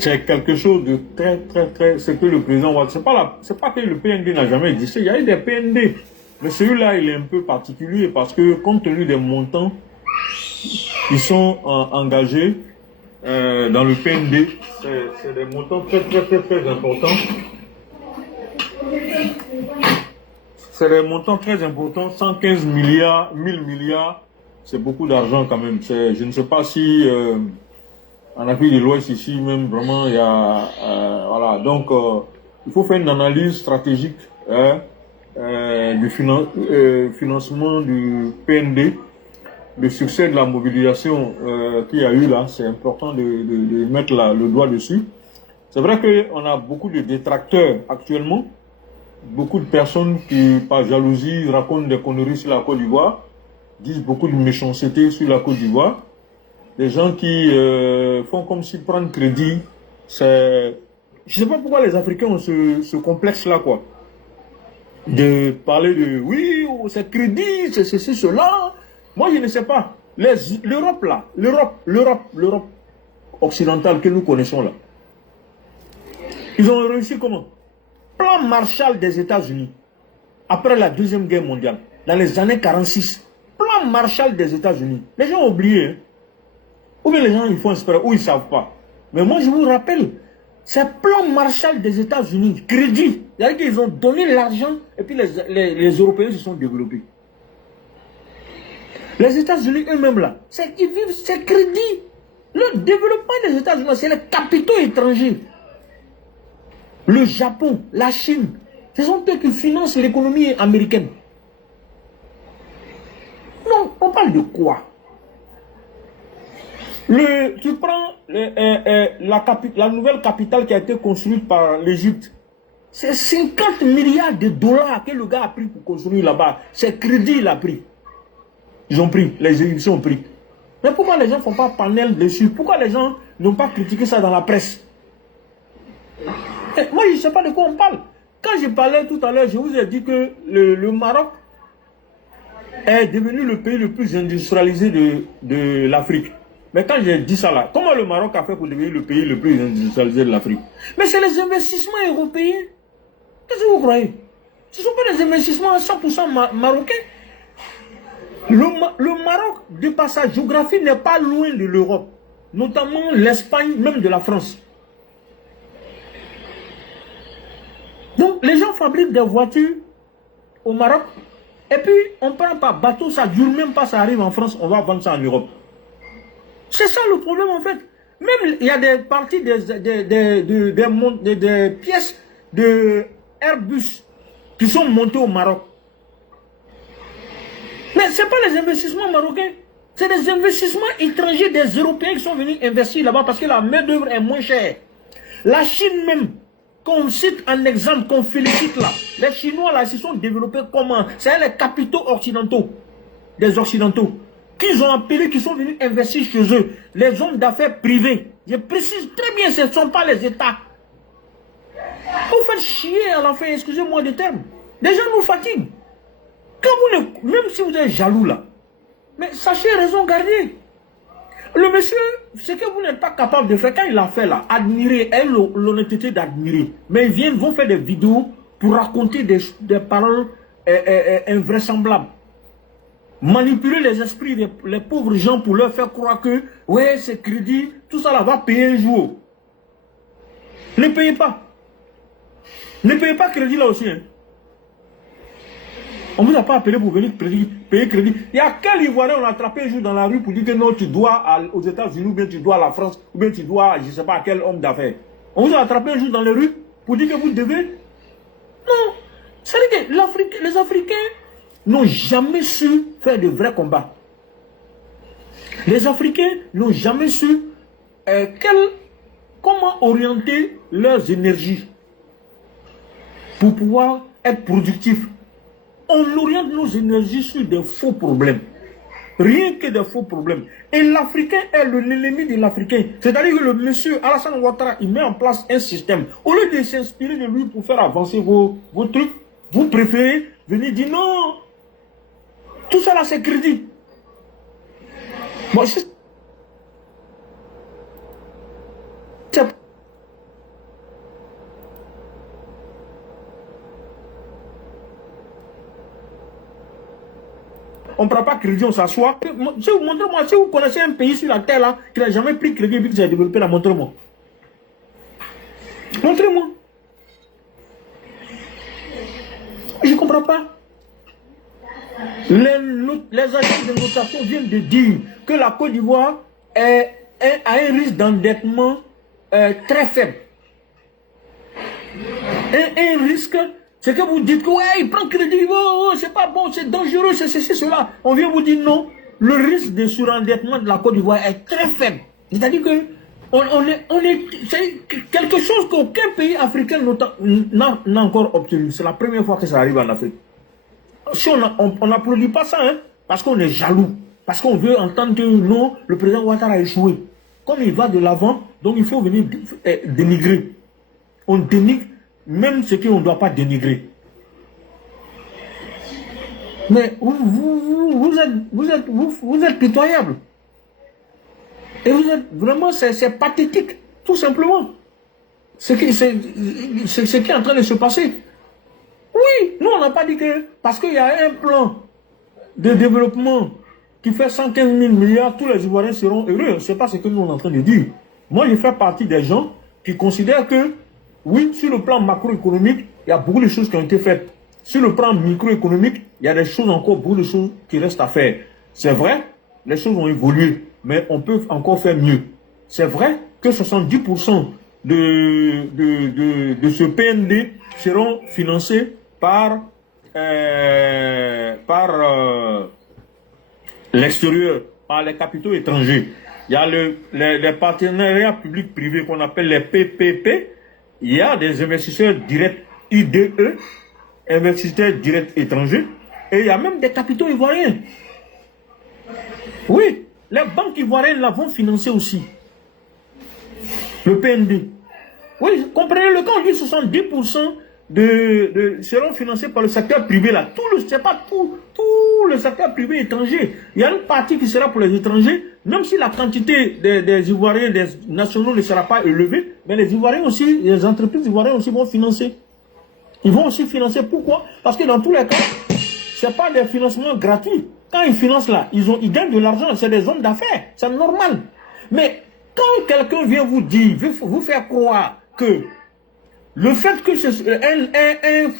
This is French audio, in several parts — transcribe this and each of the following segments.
c'est quelque chose de très, c'est que le président Ouattara, c'est pas que le PND n'a jamais existé, il y a eu des PND, mais celui-là, il est un peu particulier parce que compte tenu des montants qui sont engagés dans le PND, c'est des montants très importants. C'est des montants très importants, 115 milliards, 1000 milliards, c'est beaucoup d'argent quand même. Je ne sais pas si en Afrique de l'Ouest ici même vraiment il y a voilà, donc il faut faire une analyse stratégique du financement du PND, le succès de la mobilisation qu'il y a eu là, c'est important de mettre le doigt dessus. C'est vrai qu'on a beaucoup de détracteurs actuellement, beaucoup de personnes qui par jalousie racontent des conneries sur la Côte d'Ivoire, disent beaucoup de méchanceté sur la Côte d'Ivoire. Des gens qui font comme si prendre crédit, c'est... Je ne sais pas pourquoi les Africains ont ce complexe-là, quoi. De parler de, oui, c'est crédit, c'est ceci, cela. Moi, je ne sais pas. L'Europe, là, l'Europe occidentale que nous connaissons, là, ils ont réussi comment? Plan Marshall des États-Unis, après la Deuxième Guerre mondiale, dans les années 46. Plan Marshall des États-Unis. Les gens ont oublié, hein. Ou bien les gens ils font espérer, ou ils ne savent pas. Mais moi je vous rappelle, c'est plan Marshall des États-Unis, crédit. C'est-à-dire qu'ils ont donné l'argent et puis les Européens se sont développés. Les États-Unis eux-mêmes là, ils vivent, c'est crédit. Le développement des États-Unis, c'est les capitaux étrangers. Le Japon, la Chine, ce sont eux qui financent l'économie américaine. Non, on parle de quoi? Tu prends la nouvelle capitale qui a été construite par l'Égypte. C'est 50 milliards de dollars que le gars a pris pour construire là-bas. C'est crédit, il a pris. Ils ont pris, les Égyptiens ont pris. Mais pourquoi les gens ne font pas panel dessus? Pourquoi les gens n'ont pas critiqué ça dans la presse? Moi, je ne sais pas de quoi on parle. Quand je parlais tout à l'heure, je vous ai dit que le Maroc est devenu le pays le plus industrialisé de l'Afrique. Mais quand j'ai dit ça là, comment le Maroc a fait pour devenir le pays le plus industrialisé de l'Afrique? Mais c'est les investissements européens. Qu'est-ce que vous croyez? Ce ne sont pas des investissements à 100% marocains. Le Maroc, de par sa géographie, n'est pas loin de l'Europe. Notamment l'Espagne, même de la France. Donc, les gens fabriquent des voitures au Maroc. Et puis, on prend par bateau, ça ne dure même pas, ça arrive en France, on va vendre ça en Europe. C'est ça le problème en fait. Même il y a des parties, des pièces de Airbus qui sont montées au Maroc. Mais ce n'est pas les investissements marocains. C'est des investissements étrangers des Européens qui sont venus investir là-bas parce que la main-d'œuvre est moins chère. La Chine même, qu'on cite en exemple, qu'on félicite là. Les Chinois là, ils se sont développés comment? C'est les capitaux occidentaux, des Occidentaux, qu'ils ont appelés, qui sont venus investir chez eux, les hommes d'affaires privés. Je précise très bien, ce ne sont pas les États. Vous faites chier à la fin, excusez-moi des termes. Les gens nous fatiguent. Quand même si vous êtes jaloux là, mais sachez raison garder. Le monsieur, ce que vous n'êtes pas capable de faire, quand il a fait là, admirer, et l'honnêteté d'admirer, mais ils vont faire des vidéos pour raconter des paroles invraisemblables. Manipuler les esprits des pauvres gens pour leur faire croire que, ouais, c'est crédit, tout ça là va payer un jour. Ne payez pas. Ne payez pas crédit là aussi. Hein. On ne vous a pas appelé pour venir payer crédit. Il y a quel Ivoirien on a attrapé un jour dans la rue pour dire que non, tu dois aux États-Unis, ou bien tu dois à la France, ou bien tu dois, je ne sais pas à quel homme d'affaires. On vous a attrapé un jour dans les rues pour dire que vous devez. Non. C'est-à-dire que les Africains n'ont jamais su faire de vrais combats. Les Africains n'ont jamais su comment orienter leurs énergies pour pouvoir être productifs. On oriente nos énergies sur des faux problèmes. Rien que des faux problèmes. Et l'Africain est l'ennemi de l'Africain. C'est-à-dire que le monsieur Alassane Ouattara, il met en place un système. Au lieu de s'inspirer de lui pour faire avancer vos trucs, vous préférez venir dire non. Tout ça là, c'est crédit. Bon, ne prend pas crédit, on s'assoit. Montrez-moi, si vous connaissez un pays sur la terre là, qui n'a jamais pris crédit et puis qui s'est développé là, montrez-moi. Montrez-moi. Je ne comprends pas. Les agents de notation viennent de dire que la Côte d'Ivoire a un risque d'endettement très faible. Un risque, c'est que vous dites que ouais, il prend crédit, oh, c'est pas bon, c'est dangereux, c'est ceci, cela. On vient vous dire non, le risque de surendettement de la Côte d'Ivoire est très faible. C'est-à-dire que c'est quelque chose qu'aucun pays africain n'a encore obtenu. C'est la première fois que ça arrive en Afrique. Si on n'applaudit pas ça, hein, parce qu'on est jaloux, parce qu'on veut entendre que non, le président Ouattara a échoué. Comme il va de l'avant, donc il faut venir dénigrer. On dénigre même ce qu'on ne doit pas dénigrer. Mais vous êtes pitoyable. Et vous êtes vraiment, c'est pathétique, tout simplement. Ce qui est en train de se passer. Oui, nous on n'a pas dit que, parce qu'il y a un plan de développement qui fait 115 000 milliards, tous les Ivoiriens seront heureux. Ce n'est pas ce que nous on est en train de dire. Moi, je fais partie des gens qui considèrent que, oui, sur le plan macroéconomique, il y a beaucoup de choses qui ont été faites. Sur le plan microéconomique, il y a des choses encore, beaucoup de choses qui restent à faire. C'est vrai, les choses ont évolué, mais on peut encore faire mieux. C'est vrai que 70% de ce PND seront financés par l'extérieur, par les capitaux étrangers. Il y a les partenariats publics-privés qu'on appelle les PPP. Il y a des investisseurs directs IDE, investisseurs directs étrangers, et il y a même des capitaux ivoiriens. Oui, les banques ivoiriennes là vont financer aussi le PND. Oui, comprenez-le, quand on dit 70% seront financés par le secteur privé là. C'est pas tout le secteur privé étranger. Il y a une partie qui sera pour les étrangers, même si la quantité des Ivoiriens, des nationaux ne sera pas élevée, mais les Ivoiriens aussi, les entreprises ivoiriennes aussi vont financer. Ils vont aussi financer. Pourquoi? Parce que dans tous les cas, ce n'est pas des financements gratuits. Quand ils financent là, ils gagnent de l'argent, c'est des zones d'affaires, c'est normal. Mais quand quelqu'un vient vous dire, vous faire croire que le fait que un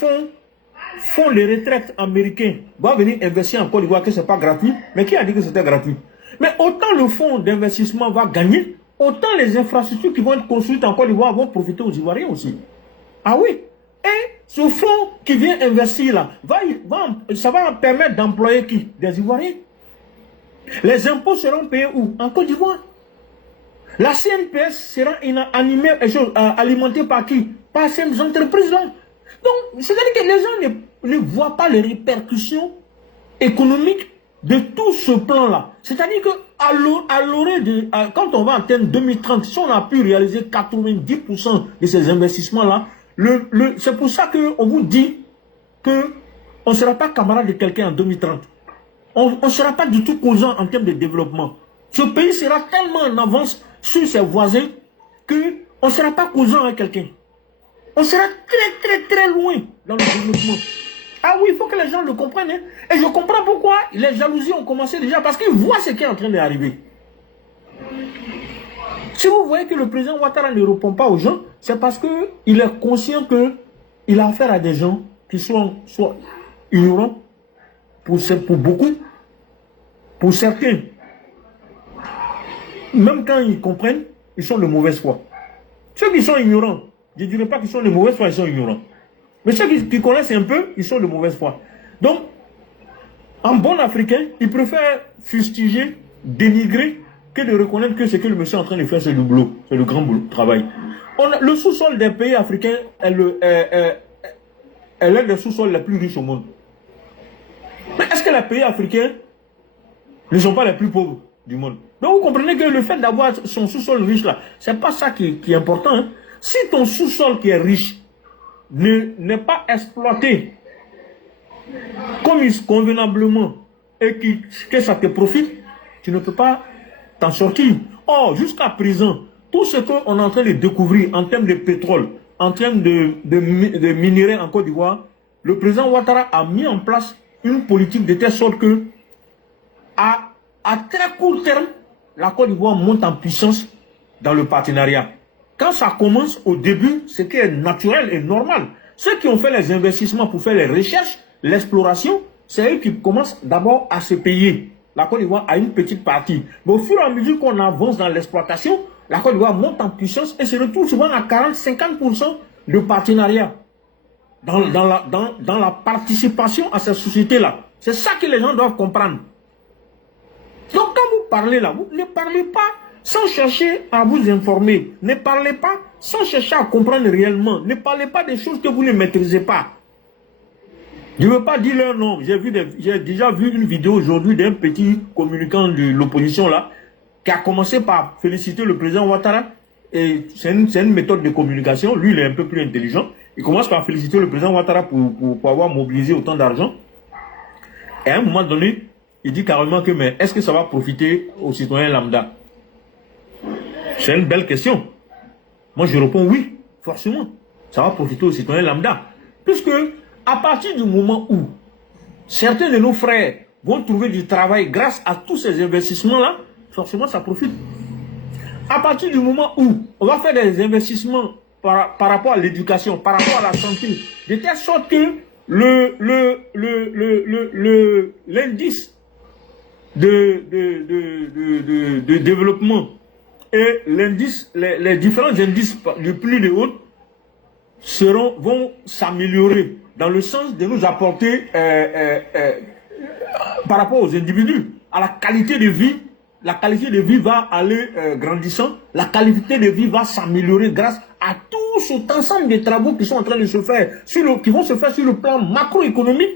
fonds de retraite américain va venir investir en Côte d'Ivoire, que ce n'est pas gratuit, mais qui a dit que c'était gratuit? Mais autant le fonds d'investissement va gagner, autant les infrastructures qui vont être construites en Côte d'Ivoire vont profiter aux Ivoiriens aussi. Ah oui? Et ce fonds qui vient investir là, ça va permettre d'employer qui? Des Ivoiriens. Les impôts seront payés où? En Côte d'Ivoire. La CNPS sera alimentée par qui? Par ces entreprises-là. Donc, c'est-à-dire que les gens ne voient pas les répercussions économiques de tout ce plan-là. C'est-à-dire que quand on va atteindre 2030, si on a pu réaliser 90% de ces investissements-là, c'est pour ça qu'on vous dit qu'on ne sera pas camarade de quelqu'un en 2030. On ne sera pas du tout causant en termes de développement. Ce pays sera tellement en avance sur ses voisins qu'on ne sera pas causant avec quelqu'un. On sera très loin dans le développement. Ah oui, il faut que les gens le comprennent. Hein. Et je comprends pourquoi les jalousies ont commencé déjà, parce qu'ils voient ce qui est en train d'arriver. Si vous voyez que le président Ouattara ne répond pas aux gens, c'est parce qu'il est conscient qu'il a affaire à des gens qui sont soit ignorants, pour beaucoup, pour certains. Même quand ils comprennent, ils sont de mauvaise foi. Ceux qui sont ignorants, je ne dirais pas qu'ils sont de mauvaise foi, ils sont ignorants. Mais ceux qui connaissent un peu, ils sont de mauvaise foi. Donc, en bon africain, ils préfèrent fustiger, dénigrer, que de reconnaître que ce que le monsieur est en train de faire, c'est le boulot, c'est le grand boulot, travail. Le sous-sol des pays africains est l'un des sous-sols les plus riches au monde. Mais est-ce que les pays africains ne sont pas les plus pauvres du monde? Donc vous comprenez que le fait d'avoir son sous-sol riche là, c'est pas ça qui est important. Hein. Si ton sous-sol qui est riche n'est pas exploité convenablement et que ça te profite, tu ne peux pas t'en sortir. Or, jusqu'à présent, tout ce qu'on est en train de découvrir en termes de pétrole, en termes de minerais en Côte d'Ivoire, le président Ouattara a mis en place une politique de telle sorte que à très court terme, la Côte d'Ivoire monte en puissance dans le partenariat. Quand ça commence au début, ce qui est naturel et normal. Ceux qui ont fait les investissements pour faire les recherches, l'exploration, c'est eux qui commencent d'abord à se payer. La Côte d'Ivoire a une petite partie. Mais au fur et à mesure qu'on avance dans l'exploitation, la Côte d'Ivoire monte en puissance et se retrouve souvent à 40-50% de partenariat dans la participation à cette société-là. C'est ça que les gens doivent comprendre. Donc quand vous parlez là, vous ne parlez pas sans chercher à vous informer. Ne parlez pas sans chercher à comprendre réellement. Ne parlez pas des choses que vous ne maîtrisez pas. Je ne veux pas dire leur nom. J'ai déjà vu une vidéo aujourd'hui d'un petit communicant de l'opposition là, qui a commencé par féliciter le président Ouattara. Et c'est une méthode de communication. Lui, il est un peu plus intelligent. Il commence par féliciter le président Ouattara pour avoir mobilisé autant d'argent. Et à un moment donné, il dit carrément que, mais est-ce que ça va profiter aux citoyens lambda? C'est une belle question. Moi, je réponds oui, forcément. Ça va profiter aux citoyens lambda. Puisque, à partir du moment où certains de nos frères vont trouver du travail grâce à tous ces investissements-là, forcément, ça profite. À partir du moment où on va faire des investissements par rapport à l'éducation, par rapport à la santé, de telle sorte que l'indice de développement et l'indice, les différents indices de plus de haut vont s'améliorer dans le sens de nous apporter par rapport aux individus, à la qualité de vie. La qualité de vie va aller grandissant, la qualité de vie va s'améliorer grâce à tout cet ensemble de travaux qui sont en train de se faire, qui vont se faire sur le plan macroéconomique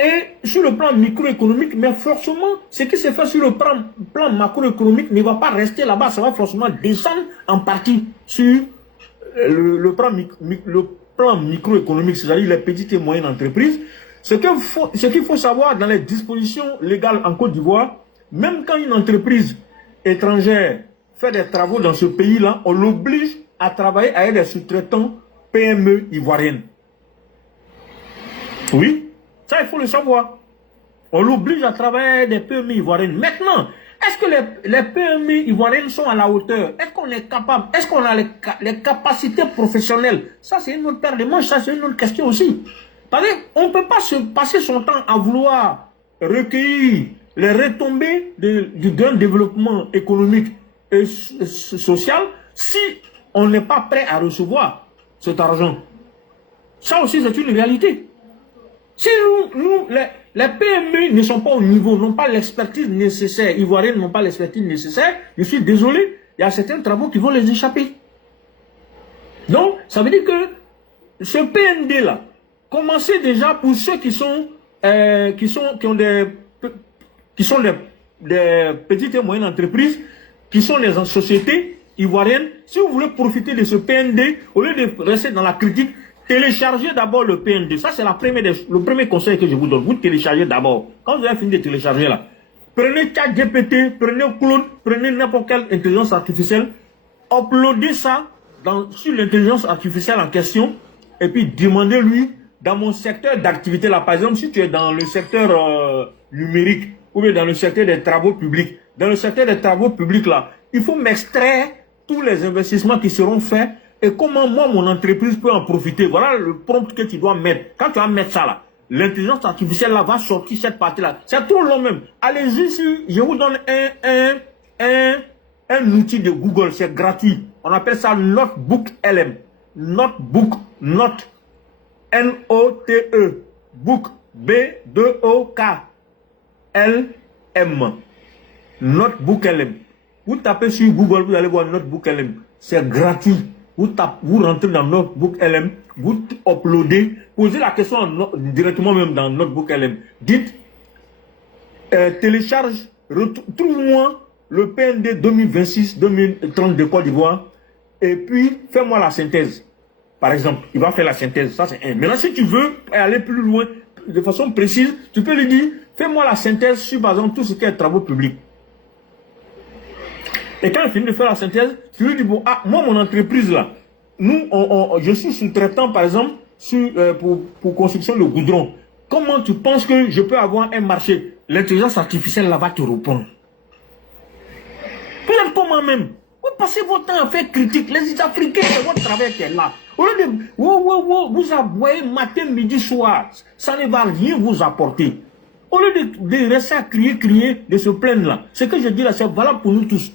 et sur le plan microéconomique, mais forcément, ce qui se fait sur le plan macroéconomique ne va pas rester là-bas, ça va forcément descendre en partie sur le plan microéconomique, c'est-à-dire les petites et moyennes entreprises. Ce qu'il faut savoir dans les dispositions légales en Côte d'Ivoire, même quand une entreprise étrangère fait des travaux dans ce pays-là, on l'oblige à travailler avec des sous-traitants PME ivoiriennes. Oui, ça il faut le savoir. On l'oblige à travailler avec des PME ivoiriennes. Maintenant, est-ce que les PME ivoiriennes sont à la hauteur? Est-ce qu'on est capable? Est-ce qu'on a les capacités professionnelles? Ça c'est une autre paire de manches, ça c'est une autre question aussi. Parce qu'on ne peut pas se passer son temps à vouloir recueillir les retombées d'un développement économique et social si on n'est pas prêt à recevoir cet argent. Ça aussi, c'est une réalité. Si les PME ne sont pas au niveau, n'ont pas l'expertise nécessaire, ivoiriennes n'ont pas l'expertise nécessaire, je suis désolé, il y a certains travaux qui vont les échapper. Donc, ça veut dire que ce PND-là, commencez déjà pour ceux qui sont des petites et moyennes entreprises, qui sont les sociétés ivoiriennes. Si vous voulez profiter de ce PND, au lieu de rester dans la critique, téléchargez d'abord le PND. Ça, c'est le premier conseil que je vous donne. Vous téléchargez d'abord. Quand vous avez fini de télécharger là, prenez ChatGPT, prenez Claude, prenez n'importe quelle intelligence artificielle, uploadez ça sur l'intelligence artificielle en question, et puis demandez-lui, dans mon secteur d'activité là, par exemple, si tu es dans le secteur numérique, ou bien dans le secteur des travaux publics. Dans le secteur des travaux publics, là, il faut m'extraire tous les investissements qui seront faits et comment moi, mon entreprise peut en profiter. Voilà le prompt que tu dois mettre. Quand tu vas mettre ça là, l'intelligence artificielle là va sortir cette partie-là. C'est trop long même. Allez-y, je vous donne un outil de Google, c'est gratuit. On appelle ça Notebook LM. Notebook, Note, N-O-T-E, Book, B-2-O-K. LM. Notebook LM. Vous tapez sur Google, vous allez voir Notebook LM. C'est gratuit. Vous rentrez dans Notebook LM, vous uploadez, posez la question directement même dans Notebook LM. Dites, télécharge, trouve-moi le PND 2026-2030 de Côte d'Ivoire et puis fais-moi la synthèse. Par exemple, il va faire la synthèse. Ça, c'est un. Maintenant, si tu veux aller plus loin, de façon précise, tu peux lui dire, fais-moi la synthèse sur, par exemple, tout ce qui est travaux publics. Et quand il finit de faire la synthèse, tu lui dis, bon, ah, moi, mon entreprise, là, je suis sous-traitant, par exemple, pour construction de goudron. Comment tu penses que je peux avoir un marché? l'intelligence artificielle là va te répondre. Peut-être comment même. Vous passez votre temps à faire critique. Les Africains, c'est votre travail qui est là. Au lieu de vous aboyez matin, midi, soir, ça ne va rien vous apporter. Au lieu de rester à crier, de se plaindre là. Ce que je dis là, c'est valable pour nous tous.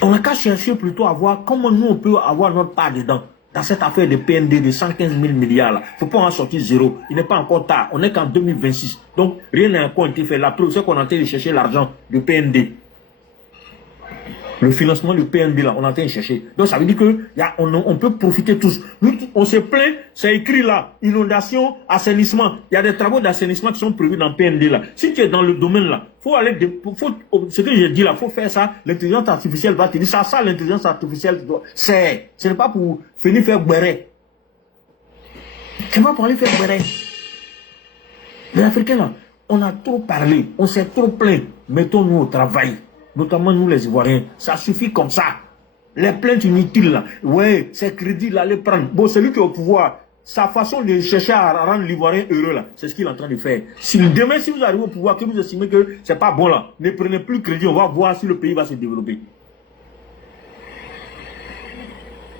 On n'a qu'à chercher plutôt à voir comment nous on peut avoir notre part dedans. Dans cette affaire de PND de 115 000 milliards là. Il ne faut pas en sortir zéro. Il n'est pas encore tard. On n'est qu'en 2026. Donc rien n'a encore été fait. La preuve, c'est qu'on est en train de chercher l'argent de PND. Le financement du PNB, là, on est en train de chercher. Donc, ça veut dire qu'on peut profiter tous. Nous, on se plaint, c'est écrit là, inondation, assainissement. Il y a des travaux d'assainissement qui sont prévus dans le PND, là. Si tu es dans le domaine, là, faut aller, ce que j'ai dit, là, faut faire ça. L'intelligence artificielle va te dire ça, l'intelligence artificielle, c'est, ce n'est pas pour venir faire béret. C'est pas pour aller faire béret. Les Africains, là, on a trop parlé, on s'est trop plaint. Mettons-nous au travail. Notamment nous les Ivoiriens, ça suffit comme ça. Les plaintes inutiles là, ouais, ces crédits là, les prendre. Bon, celui qui est au pouvoir, sa façon de chercher à rendre l'Ivoirien heureux là, c'est ce qu'il est en train de faire. Si demain, si vous arrivez au pouvoir, que vous estimez que c'est pas bon là, ne prenez plus crédit, on va voir si le pays va se développer.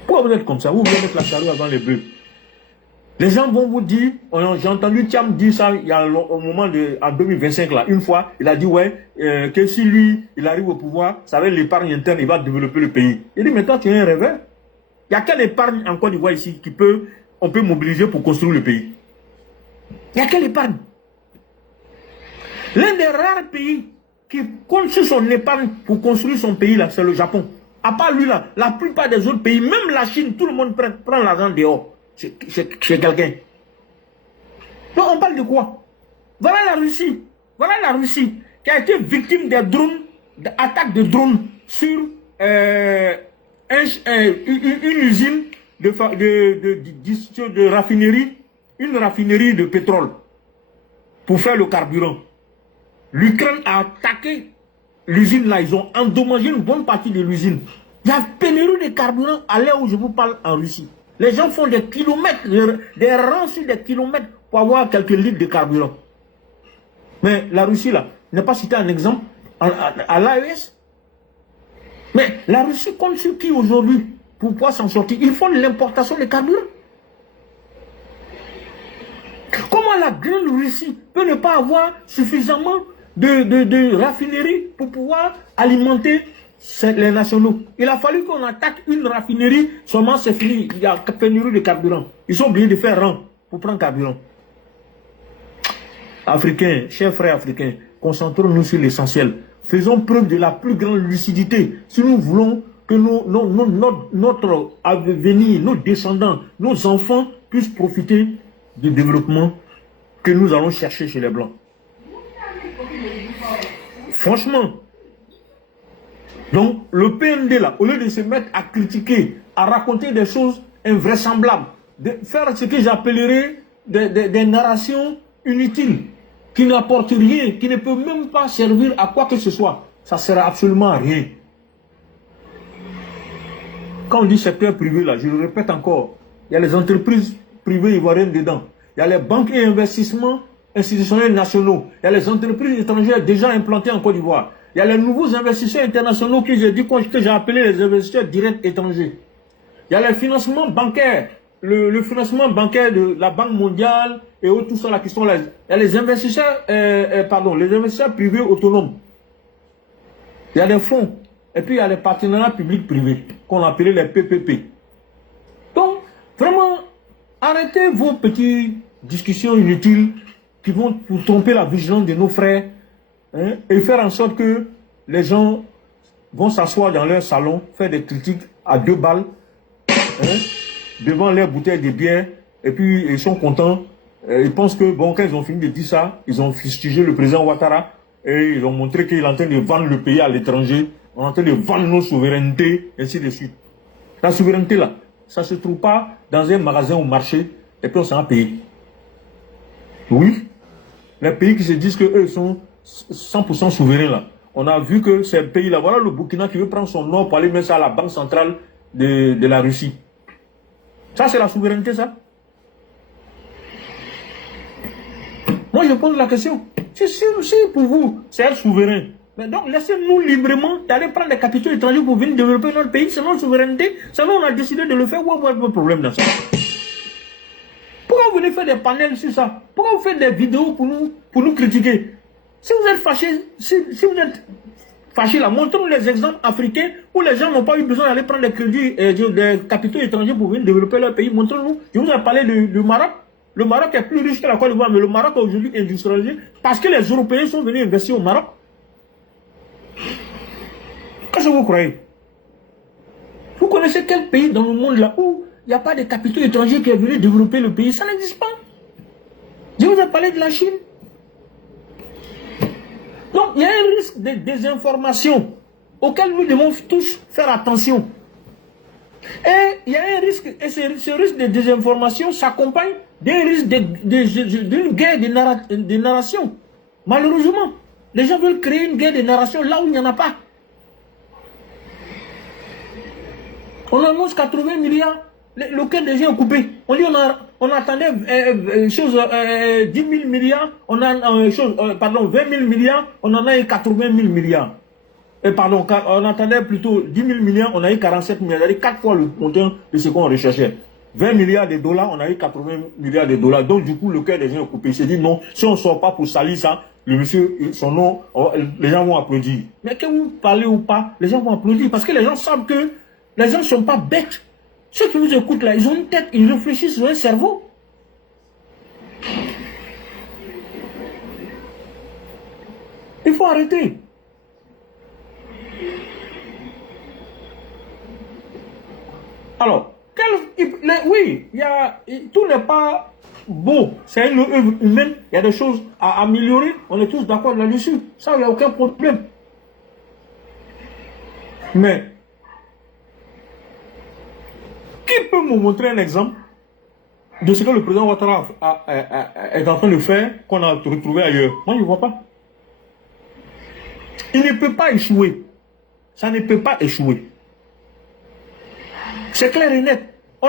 Pourquoi vous êtes comme ça? Vous voulez mettre la charrue avant les bœufs. Les gens vont vous dire, j'ai entendu Thiam dire ça il y a au moment en 2025 là, une fois, il a dit ouais, que si lui, il arrive au pouvoir, ça va être l'épargne interne, il va développer le pays. Il dit, mais toi tu es un rêveur. Il y a quelle épargne en Côte d'Ivoire ici on peut mobiliser pour construire le pays? Il y a quelle épargne? L'un des rares pays qui compte sur son épargne pour construire son pays là, c'est le Japon. À part lui là, la plupart des autres pays, même la Chine, tout le monde prend l'argent dehors. Chez quelqu'un. Donc on parle de quoi? Voilà la Russie. Voilà la Russie qui a été victime des drones, d'attaques de drones sur une usine de raffinerie, une raffinerie de pétrole pour faire le carburant. L'Ukraine a attaqué l'usine là, ils ont endommagé une bonne partie de l'usine. Il y a pénurie de carburant à l'heure où je vous parle en Russie. Les gens font des kilomètres, des rangs sur des kilomètres pour avoir quelques litres de carburant. Mais la Russie, là, n'est pas cité un exemple à l'AES. Mais la Russie compte sur qui aujourd'hui pour pouvoir s'en sortir? Ils font l'importation de carburant. Comment la grande Russie peut ne pas avoir suffisamment de raffineries pour pouvoir alimenter les nationaux? Il a fallu qu'on attaque une raffinerie, seulement c'est fini, il y a pénurie de carburant. Ils sont obligés de faire rang pour prendre carburant. Africains, chers frères africains, concentrons-nous sur l'essentiel. Faisons preuve de la plus grande lucidité. Si nous voulons que notre avenir, nos descendants, nos enfants puissent profiter du développement que nous allons chercher chez les Blancs. Franchement. Donc, le PND là, au lieu de se mettre à critiquer, à raconter des choses invraisemblables, de faire ce que j'appellerais des narrations inutiles, qui n'apportent rien, qui ne peuvent même pas servir à quoi que ce soit, ça ne sert absolument à rien. Quand on dit secteur privé là, je le répète encore, il y a les entreprises privées ivoiriennes dedans, il y a les banques et investissements institutionnels nationaux, il y a les entreprises étrangères déjà implantées en Côte d'Ivoire. Il y a les nouveaux investisseurs internationaux que j'ai appelés les investisseurs directs étrangers. Il y a les financements bancaires, le financement bancaire de la Banque mondiale et tout ça là qui sont là. Il y a les investisseurs, les investisseurs privés autonomes. Il y a des fonds. Et puis il y a les partenariats publics-privés qu'on appelait les PPP. Donc, vraiment, arrêtez vos petites discussions inutiles qui vont vous tromper la vigilance de nos frères. Hein, et faire en sorte que les gens vont s'asseoir dans leur salon, faire des critiques à 2 balles, hein, devant leurs bouteilles de bière, et puis ils sont contents. Ils pensent que, bon, quand ils ont fini de dire ça, ils ont fustigé le président Ouattara, et ils ont montré qu'il est en train de vendre le pays à l'étranger, on est en train de vendre nos souverainetés, ainsi de suite. La souveraineté, là, ça ne se trouve pas dans un magasin au marché, et puis on s'en a payé. Oui, les pays qui se disent qu'eux sont 100% souverain là. On a vu que ces pays-là, voilà le Burkina qui veut prendre son nom pour aller mettre ça à la banque centrale de la Russie. Ça, c'est la souveraineté, ça? Moi, je pose la question. Si pour vous, c'est un souverain, mais donc laissez-nous librement d'aller prendre des capitaux étrangers pour venir développer notre pays, c'est notre souveraineté. Sinon, on a décidé de le faire. Où est votre problème dans ça? Pourquoi vous venez faire des panels sur ça? Pourquoi vous faites des vidéos pour nous critiquer? Si vous êtes fâchés, si vous êtes fâchés là, montrez-nous les exemples africains où les gens n'ont pas eu besoin d'aller prendre des crédits, des capitaux étrangers pour venir développer leur pays. Montrez-nous. Je vous ai parlé du Maroc. Le Maroc est plus riche que la Côte d'Ivoire, mais le Maroc est aujourd'hui industrialisé parce que les Européens sont venus investir au Maroc. Qu'est-ce que vous croyez? Vous connaissez quel pays dans le monde là où il n'y a pas de capitaux étrangers qui est venu développer le pays? Ça n'existe pas. Je vous ai parlé de la Chine. Donc, il y a un risque de désinformation auquel nous devons tous faire attention. Et il y a un risque, et ce risque de désinformation s'accompagne d'un risque d'une guerre de narration. Malheureusement, les gens veulent créer une guerre de narration là où il n'y en a pas. On annonce 80 milliards, le cœur des gens est coupé. On dit on attendait 10 000 milliards, on a 20 000 milliards, on en a eu 80 000 milliards. On attendait plutôt 10 000 milliards, on a eu 47 milliards, c'est-à-dire 4 fois le montant de ce qu'on recherchait. 20 milliards de dollars, on a eu 80 milliards de dollars. Donc du coup, le cœur des gens est coupé. Il s'est dit non, si on ne sort pas pour salir ça, le monsieur, son nom, les gens vont applaudir. Mais que vous parlez ou pas, les gens vont applaudir parce que les gens savent que les gens ne sont pas bêtes. Ceux qui vous écoutent là, ils ont une tête, ils réfléchissent sur un cerveau. Il faut arrêter. Alors, oui, tout n'est pas beau. C'est une œuvre humaine. Il y a des choses à améliorer. On est tous d'accord là-dessus. Ça, il n'y a aucun problème. Mais, qui peut me montrer un exemple de ce que le président Ouattara est en train de faire, qu'on a retrouvé ailleurs? Moi, je ne vois pas. Il ne peut pas échouer. Ça ne peut pas échouer. C'est clair et net. On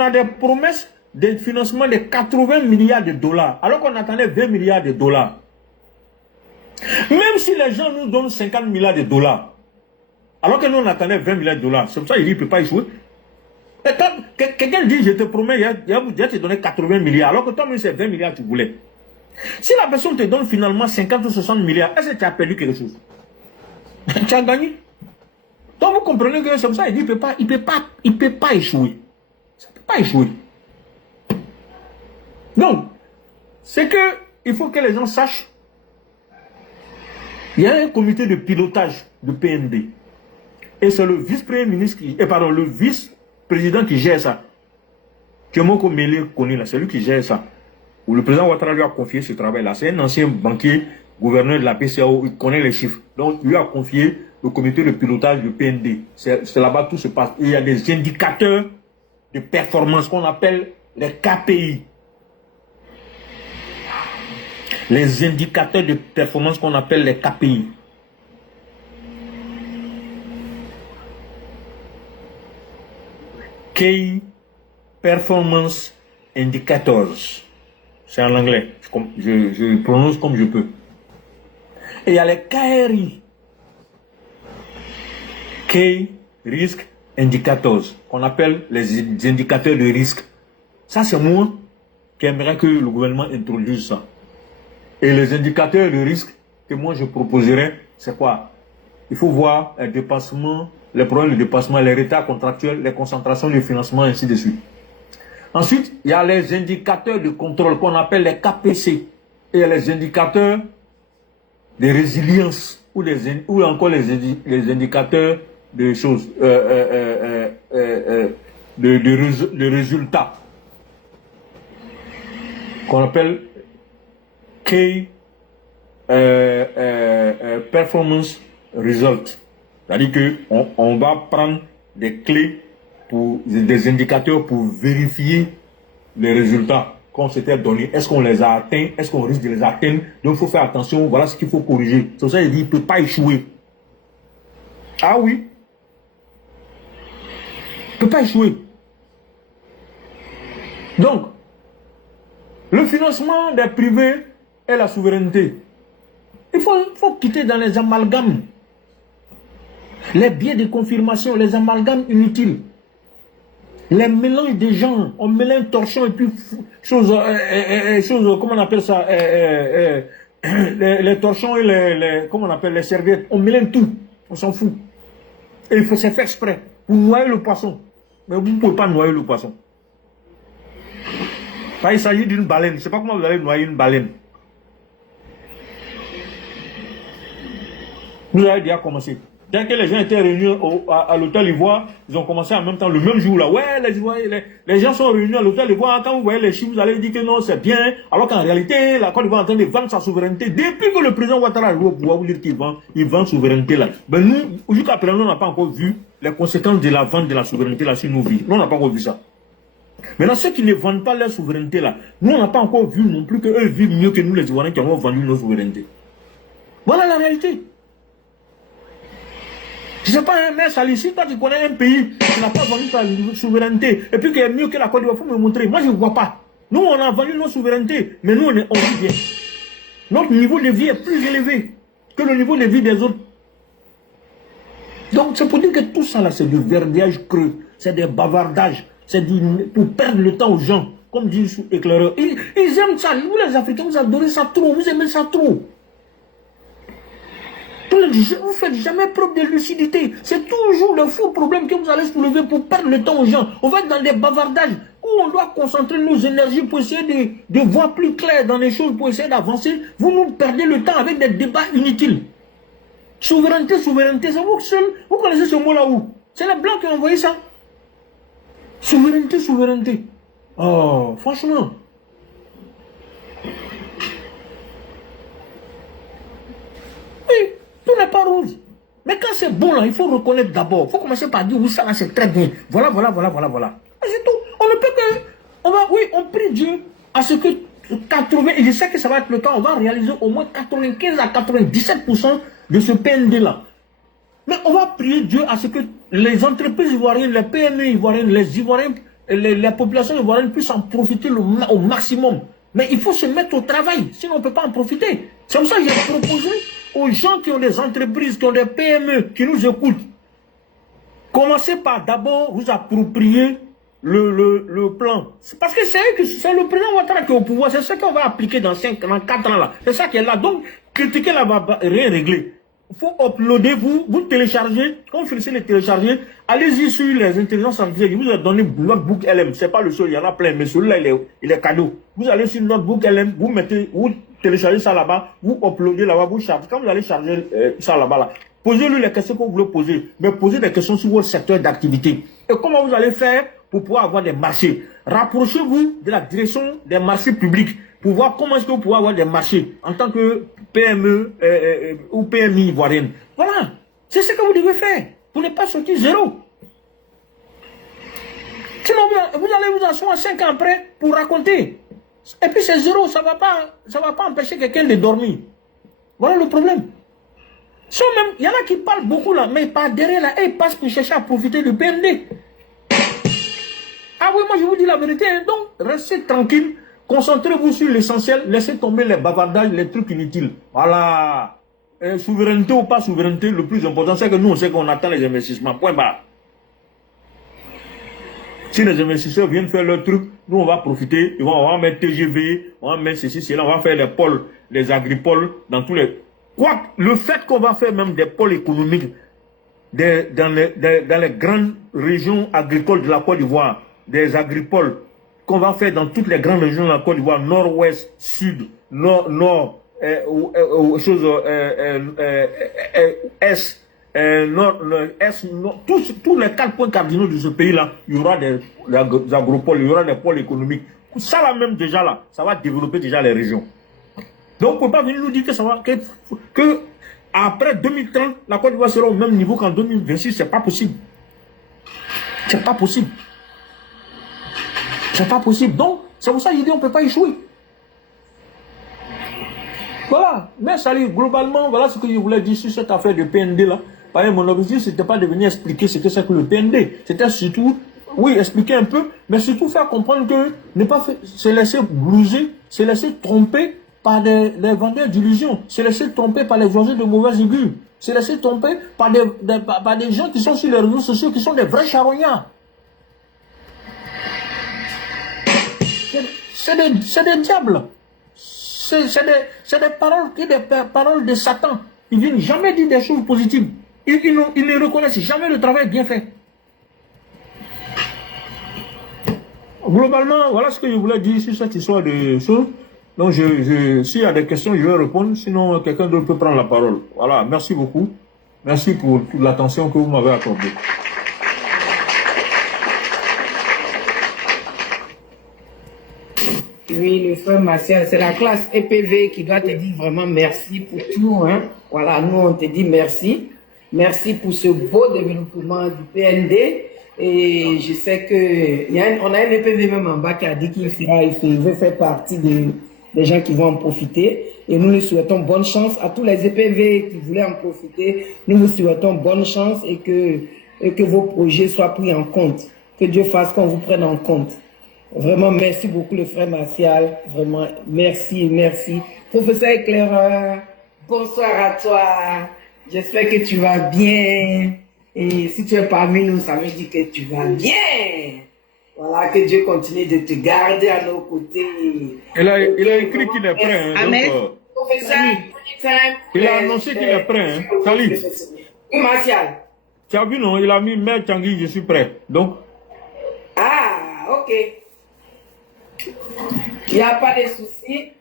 a des promesses de financement de 80 milliards de dollars, alors qu'on attendait 20 milliards de dollars. Même si les gens nous donnent 50 milliards de dollars, alors que nous on attendait 20 milliards de dollars, c'est pour ça qu'il dit qu'il ne peut pas échouer. Et quand quelqu'un dit je te promets, il va te donner 80 milliards, alors que toi-même c'est 20 milliards que tu voulais. Si la personne te donne finalement 50 ou 60 milliards, est-ce que tu as perdu quelque chose? Tu as gagné. Donc vous comprenez que c'est comme ça, il dit il peut pas échouer. Ça ne peut pas échouer. Donc, c'est que il faut que les gens sachent, il y a un comité de pilotage de PND. Et c'est le vice-premier ministre le vice-président qui gère ça. Kemoko Mele connaît là, c'est lui qui gère ça. Où le président Ouattara lui a confié ce travail-là. C'est un ancien banquier, gouverneur de la PCAO, il connaît les chiffres. Donc, il lui a confié le comité de pilotage du PND. C'est là-bas tout se passe. Il y a des indicateurs de performance qu'on appelle les KPI. Les indicateurs de performance qu'on appelle les KPI. Key Performance Indicators. C'est en anglais. Je prononce comme je peux. Et il y a les KRI. Key Risk Indicators, qu'on appelle les indicateurs de risque. Ça, c'est moi qui aimerais que le gouvernement introduise ça. Et les indicateurs de risque que moi je proposerais, c'est quoi? Il faut voir les dépassements, les problèmes de dépassement, les retards contractuels, les concentrations de financement, ainsi de suite. Ensuite, il y a les indicateurs de contrôle qu'on appelle les KPC. Et il y a les indicateurs de résilience ou encore les indicateurs de choses, de résultats qu'on appelle Key Performance Result. C'est-à-dire qu'on va prendre des clés, des indicateurs pour vérifier les résultats qu'on s'était donnés. Est-ce qu'on les a atteints? Est-ce qu'on risque de les atteindre? Donc il faut faire attention, voilà ce qu'il faut corriger. C'est pour ça qu'il dit qu'il ne peut pas échouer. Ah oui, il ne peut pas échouer. Donc, le financement des privés et la souveraineté. Il faut quitter dans les amalgames. Les biais de confirmation, les amalgames inutiles. Les mélanges des gens, on mélange torchon et puis chose, comment on appelle ça, les torchons et comment on appelle les serviettes, on mélange tout, on s'en fout. Et il faut se faire exprès pour noyer le poisson. Mais vous ne pouvez pas noyer le poisson. Il s'agit d'une baleine, je ne sais pas comment vous allez noyer une baleine. Vous avez déjà commencé. Dès que les gens étaient réunis à l'hôtel Ivoire, ils ont commencé en même temps, le même jour là. Ouais, les gens sont réunis à l'hôtel Ivoire. Quand vous voyez les chiffres, vous allez dire que non, c'est bien. Alors qu'en réalité, la Côte d'Ivoire est en train de vendre sa souveraineté. Depuis que le président Ouattara arrive au pouvoir, vous dire qu'il vend souveraineté là. Ben nous, jusqu'à présent, on n'a pas encore vu les conséquences de la vente de la souveraineté là sur nos vies. Nous, on n'a pas encore vu ça. Maintenant, ceux qui ne vendent pas leur souveraineté là, nous, on n'a pas encore vu non plus qu'eux vivent mieux que nous, les Ivoiriens qui avons vendu nos souverainetés. Voilà la réalité. Je ne sais pas, mais Salissi, toi tu connais un pays qui n'a pas vendu sa souveraineté et puis qui est mieux que la Côte d'Ivoire, il faut me montrer. Moi, je ne vois pas. Nous, on a vendu nos souverainetés, mais nous, on vit bien. Notre niveau de vie est plus élevé que le niveau de vie des autres. Donc, c'est pour dire que tout ça, là, c'est du verbiage creux, c'est des bavardages, c'est pour perdre le temps aux gens, comme dit l'éclaireur. Ils aiment ça. Vous, les Africains, vous adorez ça trop, vous aimez ça trop. Vous ne faites jamais preuve de lucidité. C'est toujours le faux problème que vous allez soulever pour perdre le temps aux gens. On va être dans des bavardages où on doit concentrer nos énergies pour essayer de voir plus clair dans les choses, pour essayer d'avancer. Vous nous perdez le temps avec des débats inutiles. Souveraineté, souveraineté, c'est vous seul. Vous connaissez ce mot-là où? C'est les Blancs qui ont envoyé ça. Souveraineté, souveraineté. Oh, franchement. Oui. Tout n'est pas rose. Mais quand c'est bon, là, il faut reconnaître d'abord. Il faut commencer par dire, oui, ça là, c'est très bien. Voilà. C'est tout. On ne peut que... on prie Dieu à ce que 80, et je sais que ça va être le cas, on va réaliser au moins 95 à 97% de ce PND-là. Mais on va prier Dieu à ce que les entreprises ivoiriennes, les PME ivoiriennes, les Ivoiriens, les populations ivoiriennes puissent en profiter au maximum. Mais il faut se mettre au travail, sinon on ne peut pas en profiter. C'est pour ça que j'ai proposé aux gens qui ont des entreprises, qui ont des PME, qui nous écoutent, commencez par d'abord vous approprier le plan. Parce que c'est le président Ouattara qui est au pouvoir, c'est ça qu'on va appliquer dans 4 ans là. C'est ça qui est là. Donc, critiquer là va rien régler. Il faut uploader, vous téléchargez, quand vous finissez de télécharger, allez-y sur les intelligences artificielles, vous avez donné Notebook LM, c'est pas le seul, il y en a plein, mais celui-là il est cadeau. Vous allez sur Notebook LM, vous téléchargez ça là-bas, vous uploadez là-bas, vous chargez. Quand vous allez charger ça là-bas, là, posez-lui les questions que vous voulez poser, mais posez des questions sur votre secteur d'activité. Et comment vous allez faire pour pouvoir avoir des marchés? Rapprochez-vous de la direction des marchés publics pour voir comment est-ce que vous pouvez avoir des marchés en tant que PME ou PMI ivoirienne. Voilà, c'est ce que vous devez faire pour ne pas sortir zéro. Sinon, vous allez vous asseoir 5 ans après pour raconter. Et puis c'est zéro, ça ne va pas empêcher quelqu'un de dormir. Voilà le problème. Il y en a qui parlent beaucoup là, mais par derrière là, ils passent pour chercher à profiter du PND. Ah oui, moi je vous dis la vérité, hein. Donc restez tranquille, concentrez-vous sur l'essentiel, laissez tomber les bavardages, les trucs inutiles. Voilà. Souveraineté ou pas souveraineté, le plus important c'est que nous on sait qu'on attend les investissements. Point barre. Si les investisseurs viennent faire leur truc, nous on va profiter, on va mettre TGV, on va mettre ceci, cela, on va faire les pôles, les agripoles, dans tous les... Quoi, le fait qu'on va faire même des pôles économiques dans les grandes régions agricoles de la Côte d'Ivoire, des agripoles qu'on va faire dans toutes les grandes régions de la Côte d'Ivoire, nord-ouest, sud, nord, est, est, tous les 4 points cardinaux de ce pays-là, il y aura des agropoles, il y aura des pôles économiques. Ça là même déjà là, ça va développer déjà les régions. Donc, on ne peut pas venir nous dire que ça va, que après 2030, la Côte d'Ivoire sera au même niveau qu'en 2026. C'est pas possible. C'est pas possible. C'est pas possible. Donc, c'est pour ça que je dis qu'on ne peut pas échouer. Voilà. Mais salut, globalement, voilà ce que je voulais dire sur cette affaire de PND là. Par exemple, mon objectif, ce n'était pas de venir expliquer ce que c'est que le PND. C'était surtout, oui, expliquer un peu, mais surtout faire comprendre que ne pas se laisser blouser, se laisser tromper par des vendeurs d'illusions, se laisser tromper par les oiseaux de mauvais augure, se laisser tromper par des gens qui sont sur les réseaux sociaux, qui sont des vrais charognards. C'est des diables. C'est des paroles de Satan. Ils ne viennent jamais dire des choses positives. Ils ne reconnaissent jamais le travail bien fait. Globalement, voilà ce que je voulais dire sur cette histoire de choses. Donc, s'il y a des questions, je vais répondre. Sinon, quelqu'un d'autre peut prendre la parole. Voilà, merci beaucoup. Merci pour toute l'attention que vous m'avez accordée. Oui, le frère Martial, c'est la classe EPV qui doit te dire vraiment merci pour tout. Hein. Voilà, nous, on te dit merci. Merci pour ce beau développement du PND. Et je sais que on a un EPV même en bas qui a dit qu'il veut faire partie des gens qui vont en profiter. Et nous lui souhaitons bonne chance à tous les EPV qui voulaient en profiter. Nous vous souhaitons bonne chance et que vos projets soient pris en compte. Que Dieu fasse qu'on vous prenne en compte. Vraiment, merci beaucoup le frère Martial. Vraiment, merci, merci. Professeur éclaireur, bonsoir à toi. J'espère que tu vas bien. Et si tu es parmi nous, ça veut dire que tu vas bien. Voilà, que Dieu continue de te garder à nos côtés. Il a écrit qu'il est prêt. Hein, donc, professeur, il a annoncé qu'il est prêt. Hein. Salut. Oui, Martial. Tu as vu, non? Il a mis Mère Tanguy, je suis prêt. Donc. Ah, ok. Il n'y a pas de souci.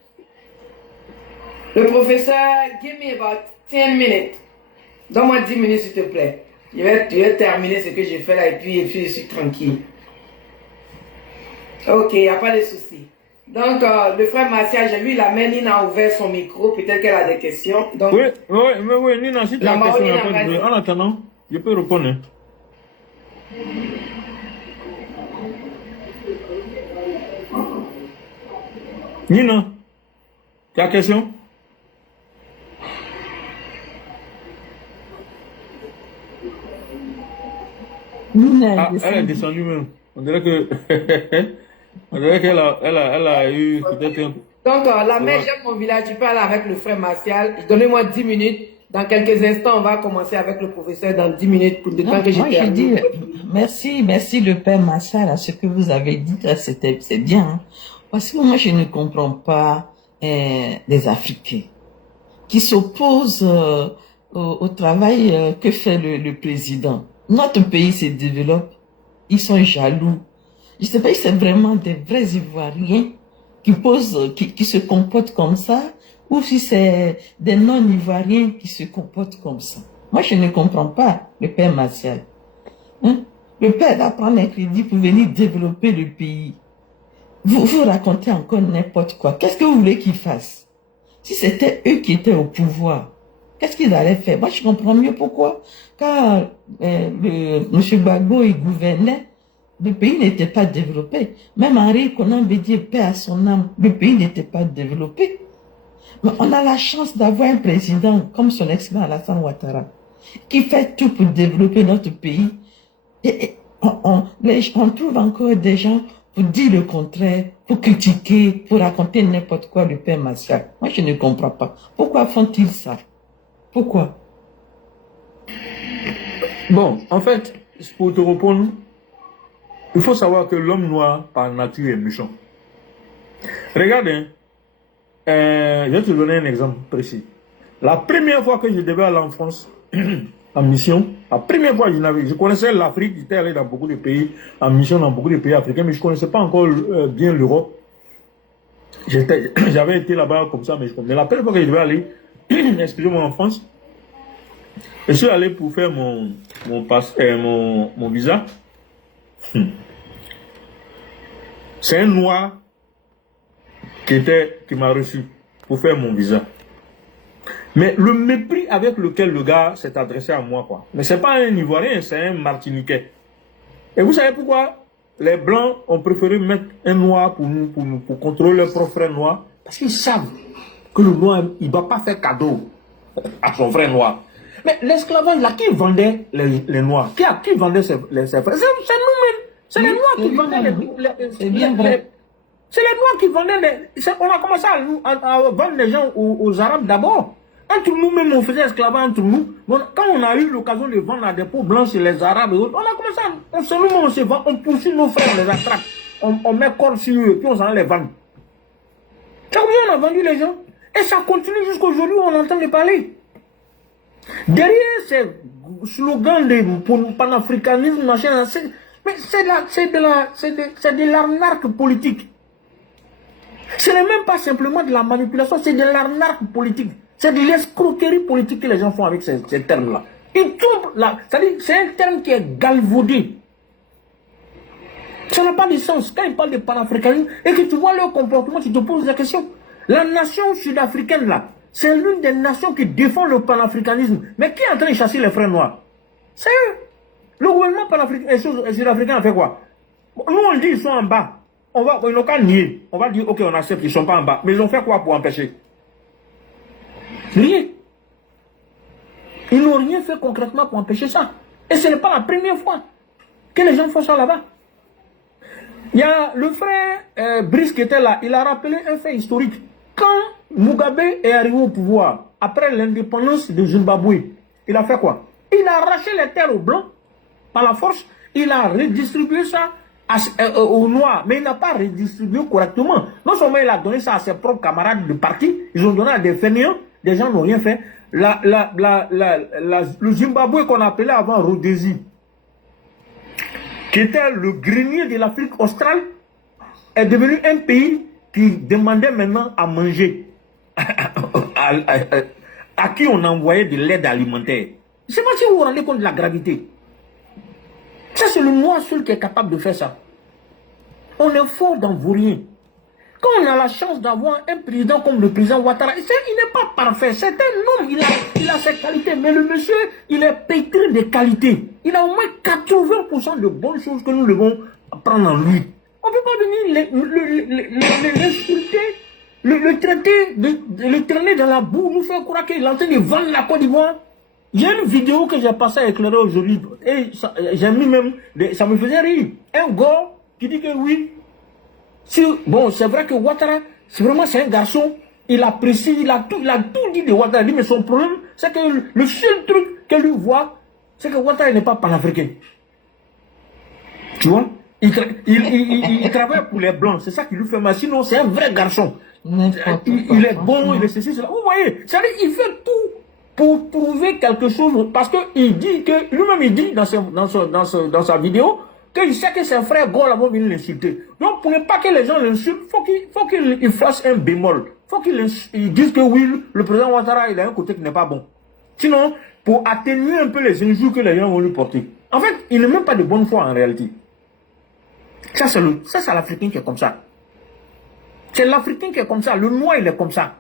Le professeur, give me about 10 minutes. Donne-moi 10 minutes, s'il te plaît. Je vais terminer ce que j'ai fait là et puis je suis tranquille. Ok, il n'y a pas de souci. Donc, le frère Martial, j'ai vu la main, Nina a ouvert son micro. Peut-être qu'elle a des questions. Donc, oui, Nina, si tu as des questions, en attendant, je peux répondre. Hein. Nina, tu as question? Nina, elle est descendue même. On dirait qu'elle a eu peut-être un... Donc, la mère, j'aime mon village. Tu peux aller avec le frère Martial. Donnez-moi 10 minutes. Dans quelques instants, on va commencer avec le professeur dans 10 minutes pour le temps que j'ai terminé. Merci le père Martial à ce que vous avez dit. C'est bien. Hein? Parce que moi, je ne comprends pas les Africains qui s'opposent au travail que fait le président. Notre pays se développe. Ils sont jaloux. Je ne sais pas si c'est vraiment des vrais Ivoiriens qui se comportent comme ça, ou si c'est des non-Ivoiriens qui se comportent comme ça. Moi, je ne comprends pas le père Martial. Hein? Le père doit prendre un crédit pour venir développer le pays. Vous racontez encore n'importe quoi. Qu'est-ce que vous voulez qu'ils fassent? Si c'était eux qui étaient au pouvoir, qu'est-ce qu'ils allaient faire? Moi, je comprends mieux pourquoi. Quand M. Gbagbo il gouvernait, le pays n'était pas développé. Même Henri Konan Bédié, paix à son âme, le pays n'était pas développé. Mais on a la chance d'avoir un président comme son excellent Alassane Ouattara, qui fait tout pour développer notre pays. Et on trouve encore des gens pour dire le contraire, pour critiquer, pour raconter n'importe quoi le père Martial. Moi, je ne comprends pas. Pourquoi font-ils ça? Pourquoi? Bon, en fait, pour te répondre, il faut savoir que l'homme noir, par nature, est méchant. Regarde, hein, je vais te donner un exemple précis. La première fois que je devais aller en France, en mission, la première fois je connaissais l'Afrique, j'étais allé dans beaucoup de pays, en mission dans beaucoup de pays africains, mais je ne connaissais pas encore bien l'Europe. J'avais été là-bas comme ça, mais je connaissais. La première fois que je devais aller, excusez-moi, en France, je suis allé pour faire mon visa. C'est un noir qui m'a reçu pour faire mon visa. Mais le mépris avec lequel le gars s'est adressé à moi, quoi. Mais c'est pas un Ivoirien, c'est un Martiniquais. Et vous savez pourquoi les Blancs ont préféré mettre un noir pour contrôler leurs propres frères noirs? Parce qu'ils savent que le noir, il ne va pas faire cadeau à son frère noir. Mais l'esclavage, là, qui vendait les noirs? Qui vendait ses frères? C'est nous-mêmes. C'est les noirs qui vendaient C'est bien vrai. C'est les Noirs qui vendaient on a commencé à vendre les gens aux Arabes d'abord. Entre nous-mêmes, on faisait esclavage entre nous. Bon, quand on a eu l'occasion de vendre à des peaux blanches et les Arabes et autres, on a commencé on se vend, on poursuit nos frères, on les attrape. On met corps sur eux, puis on s'en les vend. C'est comme ça on a vendu les gens. Et ça continue jusqu'à aujourd'hui où on entend les parler. Derrière ces slogans de panafricanisme, machin, c'est de l'arnaque politique. Ce n'est même pas simplement de la manipulation, c'est de l'arnaque politique. C'est de l'escroquerie politique que les gens font avec ces termes-là. Ils trouvent là. C'est-à-dire c'est un terme qui est galvaudé. Ça n'a pas de sens. Quand ils parlent de panafricanisme et que tu vois leur comportement, tu te poses la question. La nation sud-africaine là, c'est l'une des nations qui défend le panafricanisme. Mais qui est en train de chasser les frères noirs? C'est eux. Le gouvernement sud-africain a fait quoi? Nous on dit ils sont en bas. Ils n'ont qu'à nier. On va dire ok on accepte, ils ne sont pas en bas. Mais ils ont fait quoi pour empêcher? Rien. Ils n'ont rien fait concrètement pour empêcher ça. Et ce n'est pas la première fois que les gens font ça là-bas. Il y a le frère Brice qui était là, il a rappelé un fait historique. Quand Mugabe est arrivé au pouvoir, après l'indépendance de Zimbabwe, il a fait quoi? Il a arraché les terres aux Blancs par la force, il a redistribué ça aux Noirs, mais il n'a pas redistribué correctement. Non seulement il a donné ça à ses propres camarades de parti, ils ont donné à des fainéants, des gens n'ont rien fait. Le Zimbabwe qu'on appelait avant Rhodésie, qui était le grenier de l'Afrique australe, est devenu un pays qui demandait maintenant à manger, à qui on envoyait de l'aide alimentaire. Je ne sais pas si vous vous rendez compte de la gravité. Ça, c'est le noir seul qui est capable de faire ça. On est fort dans vaurien. Quand on a la chance d'avoir un président comme le président Ouattara, il n'est pas parfait. C'est un homme, il a ses qualités. Mais le monsieur, il est pétri de qualités. Il a au moins 80% de bonnes choses que nous devons prendre en lui. On ne peut pas venir l'insulter, le traiter, le traîner dans la boue, nous faire croire qu'il est en train de vendre la Côte d'Ivoire. Il y a une vidéo que j'ai passée à éclairer aujourd'hui. Et j'ai mis même, ça me faisait rire. Un gars qui dit que oui, bon, c'est vrai que Ouattara, c'est un garçon, il apprécie, il a tout dit de Ouattara. Il dit, mais son problème, c'est que le seul truc qu'elle lui voit, c'est que Ouattara n'est pas panafricain. Tu vois? Il travaille pour les Blancs, c'est ça qui lui fait mal. Sinon, c'est un vrai garçon. Il est bon, il est ceci, cela. Vous voyez, c'est-à-dire, il fait tout pour prouver quelque chose. Parce qu'il dit que, lui-même, il dit dans sa vidéo, qu'il sait que ses frères Gaulle vont venir l'insulter. Donc, pour ne pas que les gens l'insultent, faut qu'il fasse un bémol. Faut qu'il dise que oui, le président Ouattara, il a un côté qui n'est pas bon. Sinon, pour atténuer un peu les injures que les gens vont lui porter. En fait, il n'est même pas de bonne foi en réalité. Ça, c'est l'Africain qui est comme ça. C'est l'Africain qui est comme ça. Le noir, il est comme ça.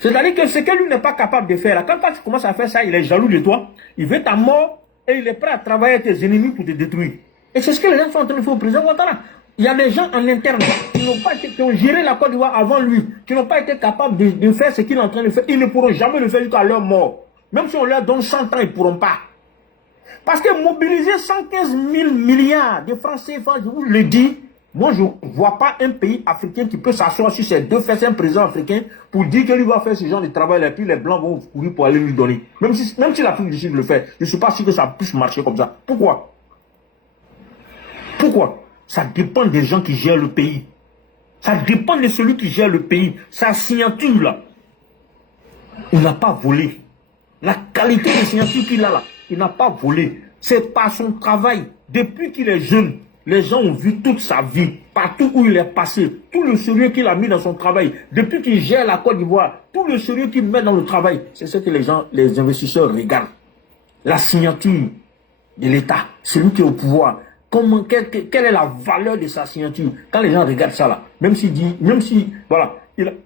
C'est-à-dire que ce que lui n'est pas capable de faire, là, quand tu commences à faire ça, il est jaloux de toi, il veut ta mort et il est prêt à travailler avec tes ennemis pour te détruire. Et c'est ce que les gens sont en train de faire au président Ouattara. Il y a des gens en interne qui ont géré la Côte d'Ivoire avant lui, qui n'ont pas été capables de faire ce qu'il est en train de faire. Ils ne pourront jamais le faire jusqu'à leur mort. Même si on leur donne 100 ans, ils ne pourront pas. Parce que mobiliser 115 000 milliards de francs CFA, je vous le dis, moi je ne vois pas un pays africain qui peut s'asseoir sur ses deux fesses, un président africain, pour dire qu'il va faire ce genre de travail, et puis les Blancs vont courir pour aller lui donner. Même si l'Afrique du Sud le fait, je ne suis pas sûr que ça puisse marcher comme ça. Pourquoi? Pourquoi? Ça dépend des gens qui gèrent le pays. Ça dépend de celui qui gère le pays. Sa signature là, il n'a pas volé. La qualité de signature qu'il a là, il n'a pas volé. C'est par son travail. Depuis qu'il est jeune, les gens ont vu toute sa vie, partout où il est passé, tout le sérieux qu'il a mis dans son travail. Depuis qu'il gère la Côte d'Ivoire, tout le sérieux qu'il met dans le travail, c'est ce que les investisseurs regardent. La signature de l'État, celui qui est au pouvoir. Quelle est la valeur de sa signature? Quand les gens regardent ça là, voilà.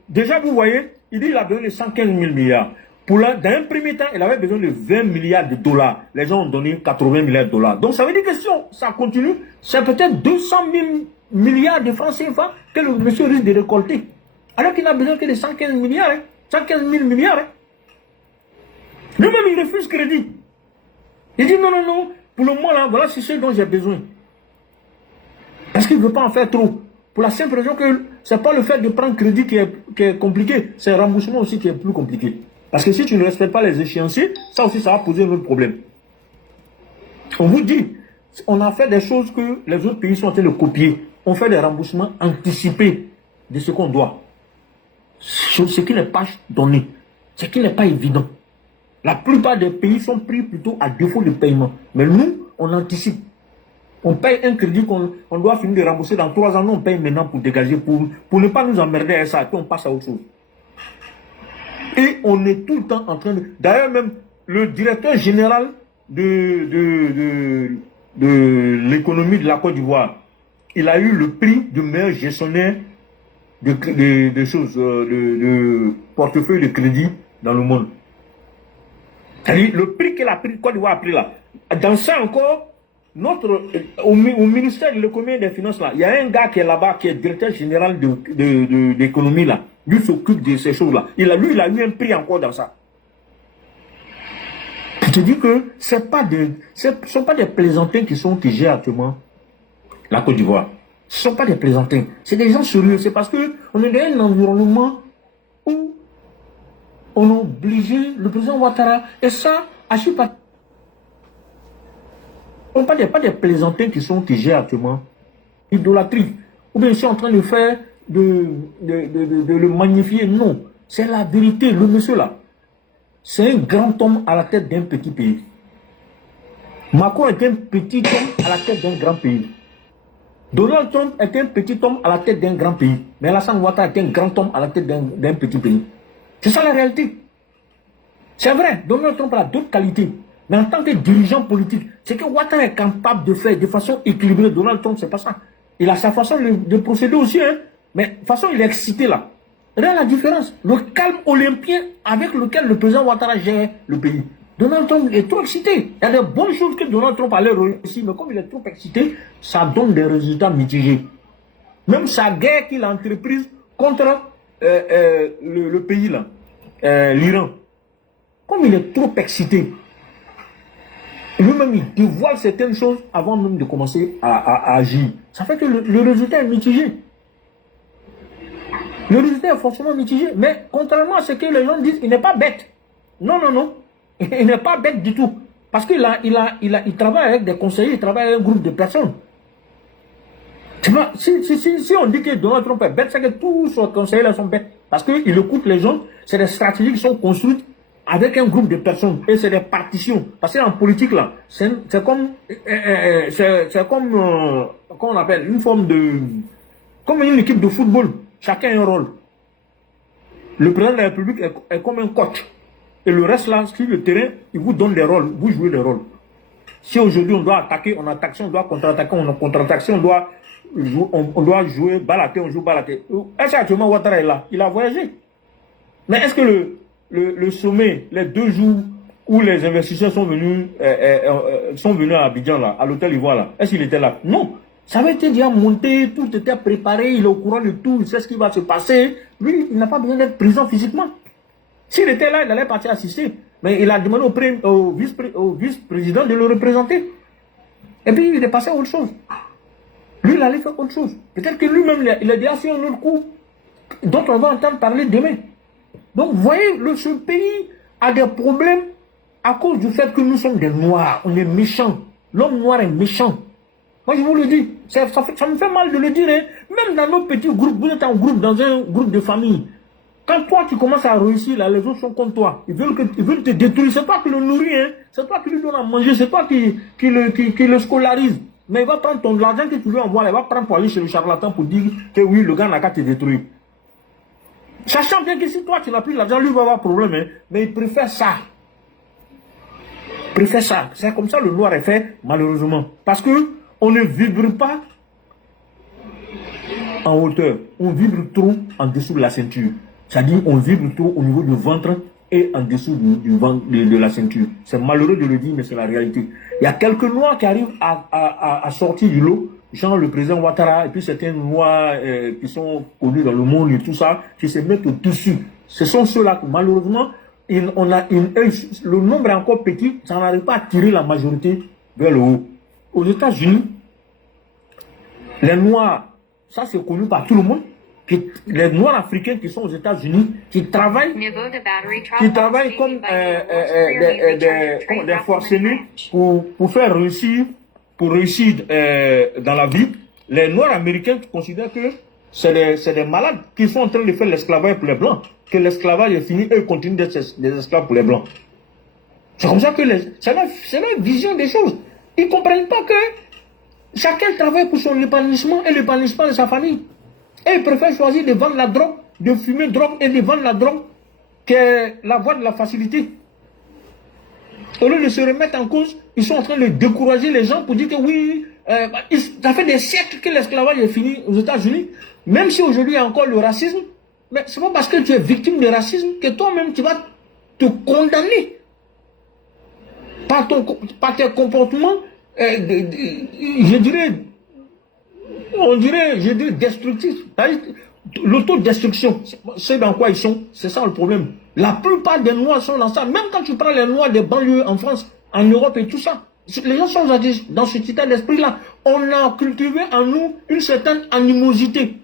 Déjà vous voyez, il dit qu'il a besoin de 115 000 milliards. Dans un premier temps, il avait besoin de 20 milliards de dollars. Les gens ont donné 80 milliards de dollars. Donc ça veut dire que si ça continue, c'est peut-être 200 000 milliards de francs CFA que le monsieur risque de récolter. Alors qu'il n'a besoin que de 115 milliards, 115 000 milliards. Lui-même, il refuse crédit. Il dit non, pour le moment là, voilà c'est ce dont j'ai besoin. Parce qu'il ne veut pas en faire trop. Pour la simple raison que ce n'est pas le fait de prendre crédit qui est compliqué, c'est le remboursement aussi qui est plus compliqué. Parce que si tu ne respectes pas les échéanciers, ça aussi, ça va poser un autre problème. On vous dit, on a fait des choses que les autres pays sont en train de copier. On fait des remboursements anticipés de ce qu'on doit. Ce qui n'est pas donné, ce qui n'est pas évident. La plupart des pays sont pris plutôt à défaut de paiement. Mais nous, on anticipe. On paye un crédit qu'on doit finir de rembourser dans 3 ans. Nous, on paye maintenant pour dégager, pour ne pas nous emmerder à ça. Puis on passe à autre chose. Et on est tout le temps en train de... D'ailleurs, même le directeur général de l'économie de la Côte d'Ivoire, il a eu le prix du meilleur gestionnaire de portefeuille de crédit dans le monde. C'est-à-dire, le prix que la Côte d'Ivoire a pris là. Dans ça encore, au ministère de l'économie et des finances là, il y a un gars qui est là-bas, qui est directeur général d'économie là. Lui s'occupe de ces choses là. Il a eu un prix encore dans ça. Je te dis que ce ne sont pas des plaisantins qui gèrent actuellement la Côte d'Ivoire. Ce ne sont pas des plaisantins. C'est des gens sérieux. C'est parce qu'on est dans un environnement où on a obligé le président Ouattara. Et ça, ce ne sont pas des plaisantins qui gèrent actuellement l'idolâtrie. Ou bien ils sont en train de faire, de le magnifier. Non. C'est la vérité. Le monsieur là, c'est un grand homme à la tête d'un petit pays. Macron est un petit homme à la tête d'un grand pays. Donald Trump est un petit homme à la tête d'un grand pays. Mais Alassane Ouattara est un grand homme à la tête d'un petit pays. C'est ça la réalité. C'est vrai, Donald Trump a d'autres qualités. Mais en tant que dirigeant politique, c'est que Ouattara est capable de faire de façon équilibrée. Donald Trump, c'est pas ça. Il a sa façon de procéder aussi. Hein. Mais de toute façon, il est excité là. Regarde la différence. Le calme olympien avec lequel le président Ouattara gère le pays. Donald Trump est trop excité. Il y a des bonnes choses que Donald Trump allait réussir, mais comme il est trop excité, ça donne des résultats mitigés. Même sa guerre qu'il a entreprise contre le pays là, l'Iran, comme il est trop excité, lui-même il dévoile certaines choses avant même de commencer à agir. Ça fait que le résultat est mitigé. Le résultat est forcément mitigé, mais contrairement à ce que les gens disent, il n'est pas bête. Non, non, non. Il n'est pas bête du tout. Parce qu'il il travaille avec des conseillers, il travaille avec un groupe de personnes. Tu vois, si on dit que Donald Trump est bête, c'est que tous ces conseillers-là sont bêtes. Parce qu'il écoute les gens, c'est des stratégies qui sont construites avec un groupe de personnes. Et c'est des partitions. Parce qu'en politique, là, c'est comme, comment on appelle, une forme de, comme une équipe de football. Chacun a un rôle. Le président de la République est comme un coach. Et le reste là, sur le terrain, il vous donne des rôles. Vous jouez des rôles. Si aujourd'hui on doit attaquer, on attaque. Si on doit contre-attaquer, on contre-attaque. Si on doit jouer balaté, on joue balaté. Est-ce qu'actuellement Ouattara est là? Il a voyagé. Mais est-ce que le sommet, les 2 jours où les investisseurs sont venus à Abidjan, là, à l'hôtel Ivoire, là, est-ce qu'il était là? Non. Ça avait été déjà monté, tout était préparé, il est au courant de tout, il sait ce qui va se passer. Lui, il n'a pas besoin d'être présent physiquement. S'il était là, il allait partir assister. Mais il a demandé au vice-président de le représenter. Et puis, il est passé à autre chose. Lui, il allait faire autre chose. Peut-être que lui-même, il a déjà fait un autre coup dont on va entendre parler demain. Donc, vous voyez, ce pays a des problèmes à cause du fait que nous sommes des Noirs. On est méchants. L'homme noir est méchant. Moi, je vous le dis. Ça me fait mal de le dire. Hein. Même dans nos petits groupes, vous êtes en groupe, dans un groupe de famille. Quand toi, tu commences à réussir, là, les autres sont contre toi. Ils veulent te détruire. C'est toi qui le nourris, hein. C'est toi qui lui donnes à manger. C'est toi qui le scolarise. Mais il va prendre l'argent que tu lui envoies, il va prendre pour aller chez le charlatan pour dire que oui, le gars n'a qu'à te détruire. Sachant bien que si toi, tu n'as plus l'argent, lui va avoir problème, hein. Mais il préfère ça. Il préfère ça. C'est comme ça le noir est fait, malheureusement. Parce que on ne vibre pas en hauteur. On vibre trop en dessous de la ceinture. C'est-à-dire on vibre trop au niveau du ventre et en dessous de la ceinture. C'est malheureux de le dire, mais c'est la réalité. Il y a quelques noirs qui arrivent à sortir du lot, genre le président Ouattara, et puis certains noirs qui sont connus dans le monde et tout ça, qui se mettent au-dessus. Ce sont ceux-là que malheureusement, le nombre est encore petit, ça n'arrive pas à tirer la majorité vers le haut. Aux États-Unis, les noirs ça c'est connu par tout le monde, que les Noirs africains qui sont aux États-Unis, qui travaillent comme des forcenés pour faire réussir, dans la vie. Les Noirs américains considèrent que c'est des malades qui sont en train de faire l'esclavage pour les Blancs, que l'esclavage est fini, eux continuent d'être des esclaves pour les Blancs. C'est comme ça que c'est leur vision des choses. Ils ne comprennent pas que chacun travaille pour son épanouissement et l'épanouissement de sa famille. Et ils préfèrent choisir de vendre la drogue, de fumer drogue et de vendre la drogue que la voie de la facilité. Au lieu de se remettre en cause, ils sont en train de décourager les gens pour dire que oui, ça fait des siècles que l'esclavage est fini aux États-Unis. Même si aujourd'hui il y a encore le racisme, mais c'est pas parce que tu es victime de racisme que toi-même tu vas te condamner par tes comportements, je dirais destructifs. L'autodestruction, c'est dans quoi ils sont, c'est ça le problème. La plupart des Noirs sont dans ça. Même quand tu prends les Noirs des banlieues en France, en Europe et tout ça, les gens sont dans ce état d'esprit-là. On a cultivé en nous une certaine animosité.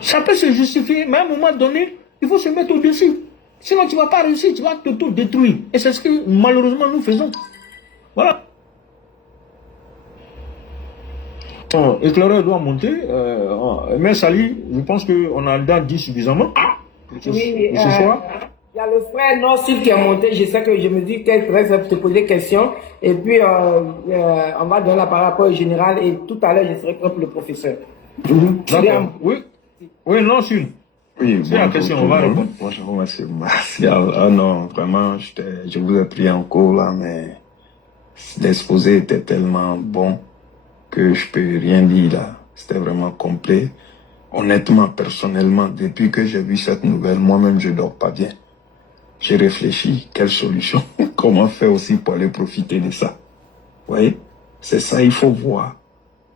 Ça peut se justifier, mais à un moment donné, il faut se mettre au-dessus. Sinon, tu ne vas pas réussir, tu vas tout détruire. Et c'est ce que malheureusement nous faisons. Voilà. Éclaireur doit monter. Mais Sali, je pense qu'on a le temps dit suffisamment. Oui, ce soir. Il y a le frère Norsud qui est monté. Je sais que je me dis qu'elle pourrait te poser des questions. Et puis, on va donner la parole au général. Et tout à l'heure, je serai prêt pour le professeur. D'accord. Oui, Norsud. Oui, c'est la question, on va répondre. Bonjour, monsieur Martial. Ah non, vraiment, je vous ai pris en cours là, mais l'exposé était tellement bon que je peux rien dire là. C'était vraiment complet. Honnêtement, personnellement, depuis que j'ai vu cette nouvelle, moi-même, je dors pas bien. J'ai réfléchi, quelle solution, comment faire aussi pour aller profiter de ça. Vous voyez, c'est ça, il faut voir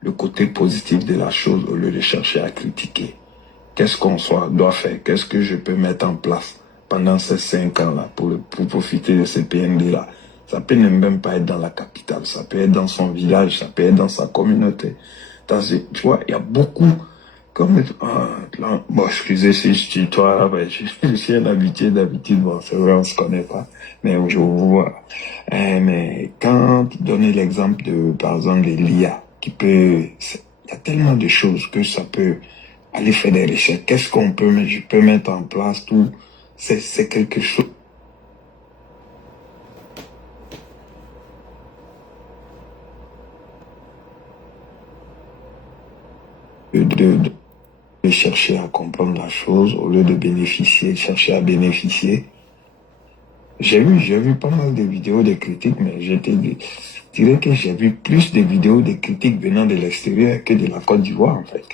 le côté positif de la chose au lieu de chercher à critiquer. Qu'est-ce qu'on doit faire? Qu'est-ce que je peux mettre en place pendant ces 5 ans-là pour profiter de ces PND-là? Ça peut même pas être dans la capitale, ça peut être dans son village, ça peut être dans sa communauté. Tu vois, il y a beaucoup, comme, bon, excusez si je tutoie, je suis un habitué d'habitude, bon, c'est vrai, on se connaît pas, mais je vous vois. Mais quand donner l'exemple de, par exemple, de l'IA, il y a tellement de choses que ça peut aller faire des recherches. Qu'est-ce qu'on peut mettre, je peux mettre en place, tout, c'est quelque chose. De chercher à comprendre la chose au lieu de bénéficier, de chercher à bénéficier. J'ai vu pas mal de vidéos de critiques, mais je dirais que j'ai vu plus de vidéos de critiques venant de l'extérieur que de la Côte d'Ivoire, en fait.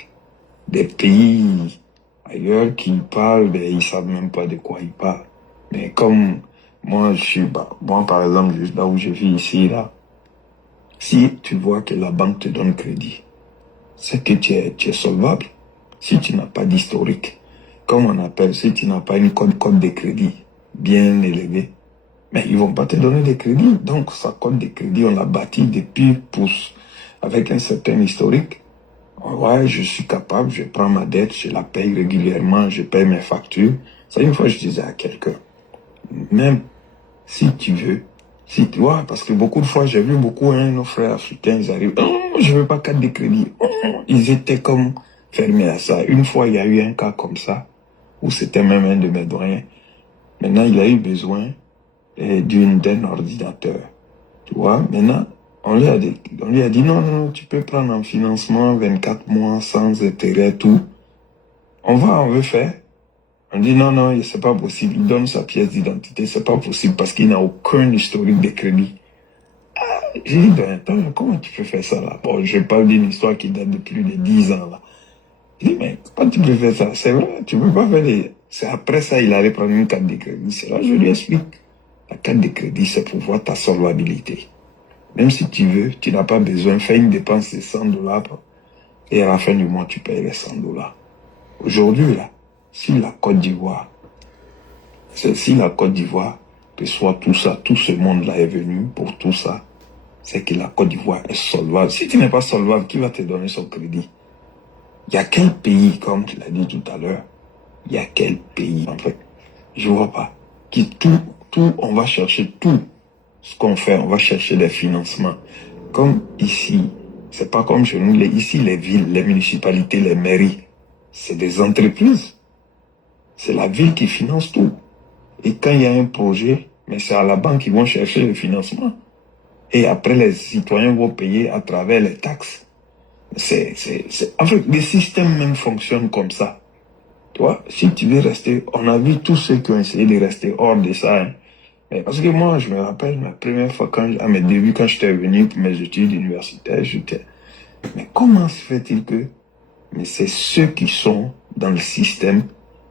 Des pays ailleurs qui parlent, ben, ils savent même pas de quoi ils parlent. Mais comme moi, moi par exemple, là où je vis ici, là, si tu vois que la banque te donne crédit, c'est que tu es solvable. Si tu n'as pas d'historique, comme on appelle, si tu n'as pas une code de crédit bien élevé, mais ils vont pas te donner de crédit. Donc, sa code de crédit, on l'a bâti depuis avec un certain historique. Ouais, je suis capable, je prends ma dette, je la paye régulièrement, je paye mes factures. Ça, une fois, je disais à quelqu'un, même si tu veux, si tu vois, parce que beaucoup de fois, j'ai vu beaucoup, nos frères africains, ils arrivent, oh, je veux pas carte de crédit. Oh, ils étaient comme fermés à ça. Une fois, il y a eu un cas comme ça, où c'était même un de mes doyens. Maintenant, il a eu besoin d'un ordinateur. Tu vois, maintenant, on lui a dit non, tu peux prendre en financement 24 mois sans intérêt, tout. On veut faire. On dit non, c'est pas possible. Il donne sa pièce d'identité, c'est pas possible parce qu'il n'a aucun historique de crédit. J'ai dit, ben attends, comment tu peux faire ça là? Bon, je parle d'une histoire qui date de plus de 10 ans là. Je dis, mais comment tu peux faire ça? C'est vrai, tu peux pas faire C'est après ça, il allait prendre une carte de crédit. C'est là, je lui explique. La carte de crédit, c'est pour voir ta solvabilité. Même si tu veux, tu n'as pas besoin, fais une dépense de $100 et à la fin du mois, tu payes les $100. Aujourd'hui, là, si la Côte d'Ivoire reçoit tout ça, tout ce monde-là est venu pour tout ça, c'est que la Côte d'Ivoire est solvable. Si tu n'es pas solvable, qui va te donner son crédit? Il y a quel pays, comme tu l'as dit tout à l'heure, il y a quel pays, en fait, je vois pas, qui on va chercher tout ce qu'on fait, on va chercher des financements. Comme ici, c'est pas comme chez nous, ici les villes, les municipalités, les mairies, c'est des entreprises. C'est la ville qui finance tout. Et quand il y a un projet, mais c'est à la banque qu'ils vont chercher le financement. Et après, les citoyens vont payer à travers les taxes. En fait, les systèmes même fonctionnent comme ça. Tu vois, si tu veux rester, on a vu tous ceux qui ont essayé de rester hors de ça. Hein. Mais parce que moi, je me rappelle ma première fois, à mes débuts, quand j'étais venu pour mes études universitaires, mais comment se fait-il que... Mais c'est ceux qui sont dans le système,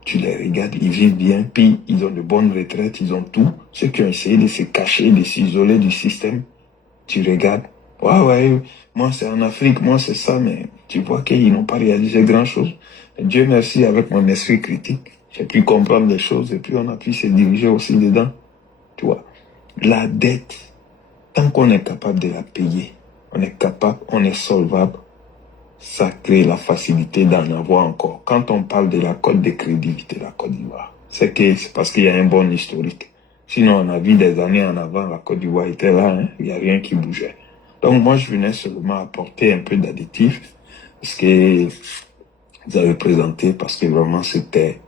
tu les regardes, ils vivent bien, puis ils ont de bonnes retraites, ils ont tout. Ceux qui ont essayé de se cacher, de s'isoler du système, tu regardes, ouais, moi c'est en Afrique, moi c'est ça, mais tu vois qu'ils n'ont pas réalisé grand-chose. Dieu merci, avec mon esprit critique, j'ai pu comprendre des choses et puis on a pu se diriger aussi dedans. Tu vois, la dette, tant qu'on est capable de la payer, on est capable, on est solvable, ça crée la facilité d'en avoir encore. Quand on parle de la cote de crédit de la Côte d'Ivoire, c'est parce qu'il y a un bon historique. Sinon, on a vu des années en avant, la Côte d'Ivoire était là, hein, il n'y a rien qui bougeait. Donc moi, je venais seulement apporter un peu d'additif, parce que vous avez présenté, parce que vraiment c'était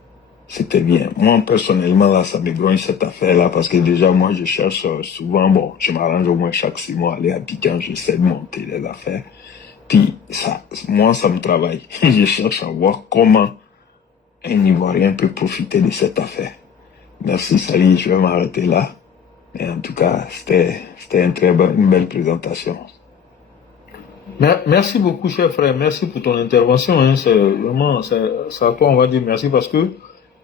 bien. Moi, personnellement, là, ça me grogne cette affaire-là, parce que déjà, moi, je cherche souvent, bon, je m'arrange au moins chaque 6 mois, aller à Abidjan, j'essaie de monter les affaires. Puis, moi, ça me travaille. Je cherche à voir comment un Ivoirien peut profiter de cette affaire. Merci, Sali, je vais m'arrêter là. Mais en tout cas, c'était une belle présentation. Merci beaucoup, cher frère. Merci pour ton intervention. Hein. C'est vraiment, c'est à toi, on va dire merci, parce que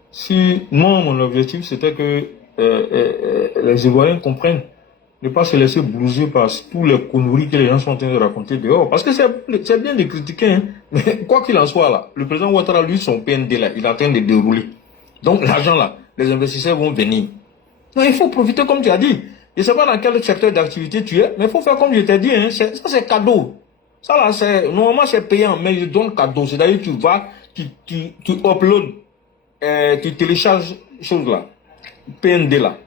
si moi, mon objectif, c'était que les Ivoiriens comprennent, ne pas se laisser blouser par tous les conneries que les gens sont en train de raconter dehors. Parce que c'est bien de critiquer, hein. Mais quoi qu'il en soit, là, le président Ouattara, lui, son PND, là, il est en train de dérouler. Donc, l'argent, là, les investisseurs vont venir. Non, il faut profiter, comme tu as dit. Je ne sais pas dans quel secteur d'activité tu es, mais il faut faire comme je t'ai dit, hein. Ça, c'est cadeau. Ça, là, normalement, c'est payant, mais je donne cadeau. C'est-à-dire, tu vas, tu uploads, tu télécharges chose là, PND là,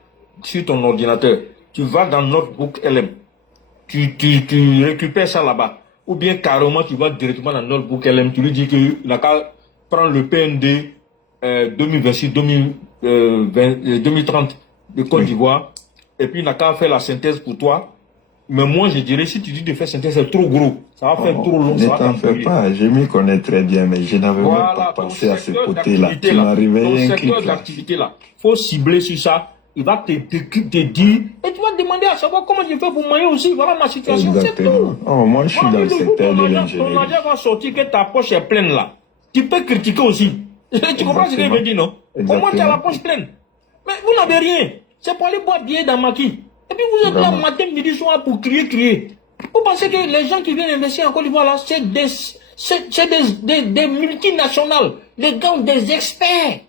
sur ton ordinateur. Tu vas dans Notebook LM. Tu récupères ça là-bas. Ou bien carrément, tu vas directement dans Notebook LM. Tu lui dis que la carte prend le PND 2026, 2030 de Côte d'Ivoire. Et puis, la carte fait la synthèse pour toi. Mais moi, je dirais, si tu dis de faire synthèse, c'est trop gros. Ça va faire trop long. Ne t'en fais pas, je m'y connais très bien, mais je n'avais même pas pensé à ce côté-là. Tu m'as réveillé un clic là. D'activité là. Faut cibler sur ça. Il va te dire, et tu vas demander à savoir comment je fais pour manger aussi. Voilà ma situation. Exactement. Oh, moi, je suis dans le secteur de l'ingénierie. Ton manager va sortir que ta poche est pleine là. Tu peux critiquer aussi. Tu comprends ce que je veux dire, non? Comment tu as la poche pleine? Mais vous n'avez rien. C'est pour aller boire billet dans Maki. Et puis vous êtes là matin, midi, soir pour crier. Vous pensez que les gens qui viennent investir en Côte d'Ivoire là, c'est des multinationales, des gars, des experts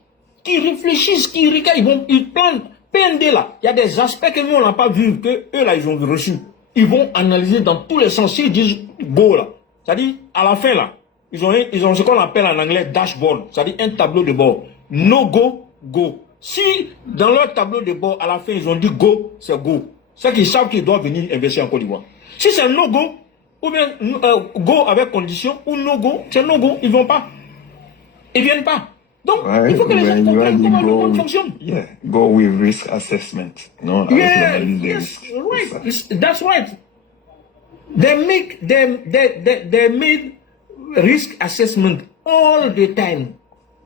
qui réfléchissent, qui regardent, ils plantent. PND là, il y a des aspects que nous on n'a pas vu, que eux là ils ont reçu. Ils vont analyser dans tous les sens. Ils disent go là. C'est-à-dire, à la fin là, ils ont ce qu'on appelle en anglais dashboard, c'est-à-dire un tableau de bord. No go, go. Si dans leur tableau de bord, à la fin, ils ont dit go, c'est go. C'est qu'ils savent qu'ils doivent venir investir en Côte d'Ivoire. Si c'est no go, ou bien go avec condition, ou no go, c'est no go, ils ne vont pas. Ils ne viennent pas. Donc, il faut que les gens comprennent comment le monde fonctionne. Yeah, go with risk assessment. Non, avec l'analyse des risques. Right. That's right. They made risk assessment all the time.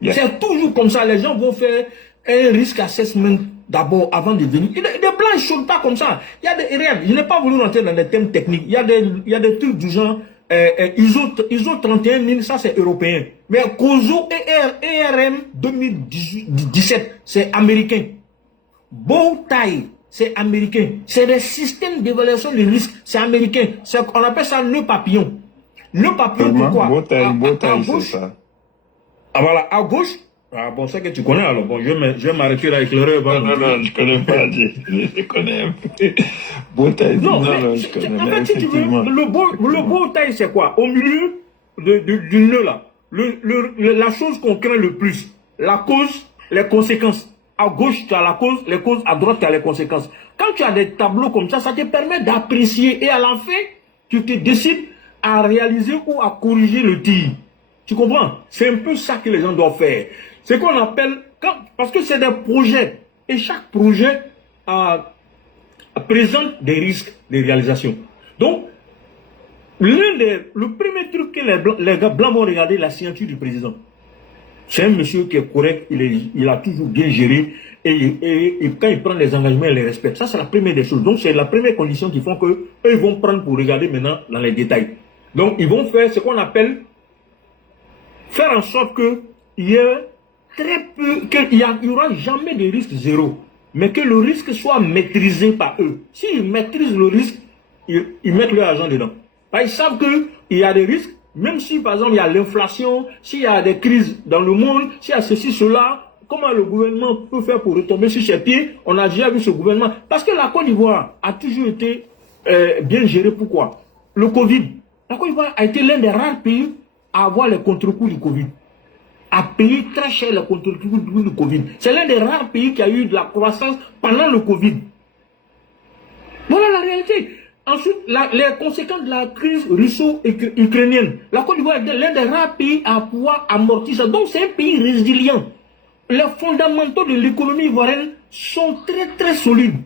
Yeah. C'est toujours comme ça. Les gens vont faire un risk assessment d'abord avant de venir. Les blancs ne chaudent pas comme ça. Il y a des, je n'ai pas voulu rentrer dans des thèmes techniques. Il y a des trucs du genre ISO 31 000, ça c'est européen. Mais COSO ERM 2017, c'est américain. Bowtie, c'est américain. C'est des systèmes d'évaluation de risque, c'est américain. On appelle ça nœud papillon. Nœud papillon, pourquoi? Bowtie, c'est ça. Ah, voilà, à gauche, Ah bon, c'est que tu connais alors. Bon, je vais m'arrêter là, éclairer. Non, je connais pas, je connais un peu. Bowtie, non, je connais. En fait, si tu veux, le bowtie, c'est quoi? Au milieu du nœud là, la chose qu'on craint le plus, la cause, les conséquences. À gauche, tu as la cause, les causes, à droite, tu as les conséquences. Quand tu as des tableaux comme ça te permet d'apprécier et à la fin, tu te décides à réaliser ou à corriger le tir. Tu comprends? C'est un peu ça que les gens doivent faire. C'est qu'on appelle, parce que c'est des projets, et chaque projet présente des risques de réalisation. Donc, le premier truc que les gars blancs vont regarder, la signature du président. C'est un monsieur qui est correct, il a toujours bien géré, et quand il prend les engagements, il les respecte. Ça, c'est la première des choses. Donc, c'est la première condition qui font qu'eux, ils vont prendre pour regarder maintenant dans les détails. Donc, ils vont faire ce qu'on appelle faire en sorte qu'il y ait très peu, qu'il n'y aura jamais de risque zéro, mais que le risque soit maîtrisé par eux. S'ils maîtrisent le risque, ils mettent leur argent dedans. Ils savent qu'il y a des risques, même si par exemple il y a l'inflation, s'il y a des crises dans le monde, s'il y a ceci, cela, comment le gouvernement peut faire pour retomber sur ses pieds? On a déjà vu ce gouvernement. Parce que la Côte d'Ivoire a toujours été bien gérée. Pourquoi? Le Covid. La Côte d'Ivoire a été l'un des rares pays à avoir les contre-coups du Covid. A payé très cher les contre-coups du Covid. C'est l'un des rares pays qui a eu de la croissance pendant le Covid. Voilà la réalité. Ensuite, les conséquences de la crise russo-ukrainienne. La Côte d'Ivoire est l'un des rares pays à pouvoir amortir ça. Donc c'est un pays résilient. Les fondamentaux de l'économie ivoirienne sont très très solides.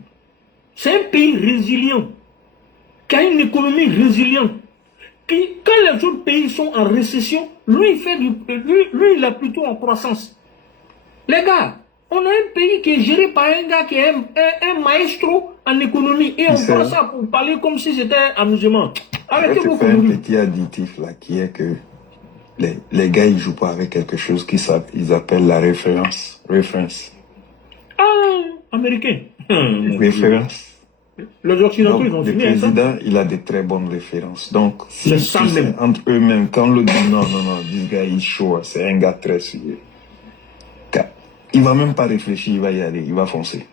C'est un pays résilient, qui a une économie résiliente. Quand les autres pays sont en récession, lui il est plutôt en croissance. Les gars, on a un pays qui est géré par un gars qui est un maestro en économie. Et on prend ça pour parler comme si c'était amusement. Arrêtez vos conneries. Un petit additif là qui est que les gars ils jouent pas avec quelque chose qu'ils appellent la référence. Ah, américain. Référence. Les Occidentaux, ils ont le signé ça. président, il a de très bonnes références. Donc, C'est ça même. Entre eux-mêmes, quand on le dit non, this guy is sure, c'est un gars très sûr. Il va même pas réfléchir, il va y aller, il va foncer.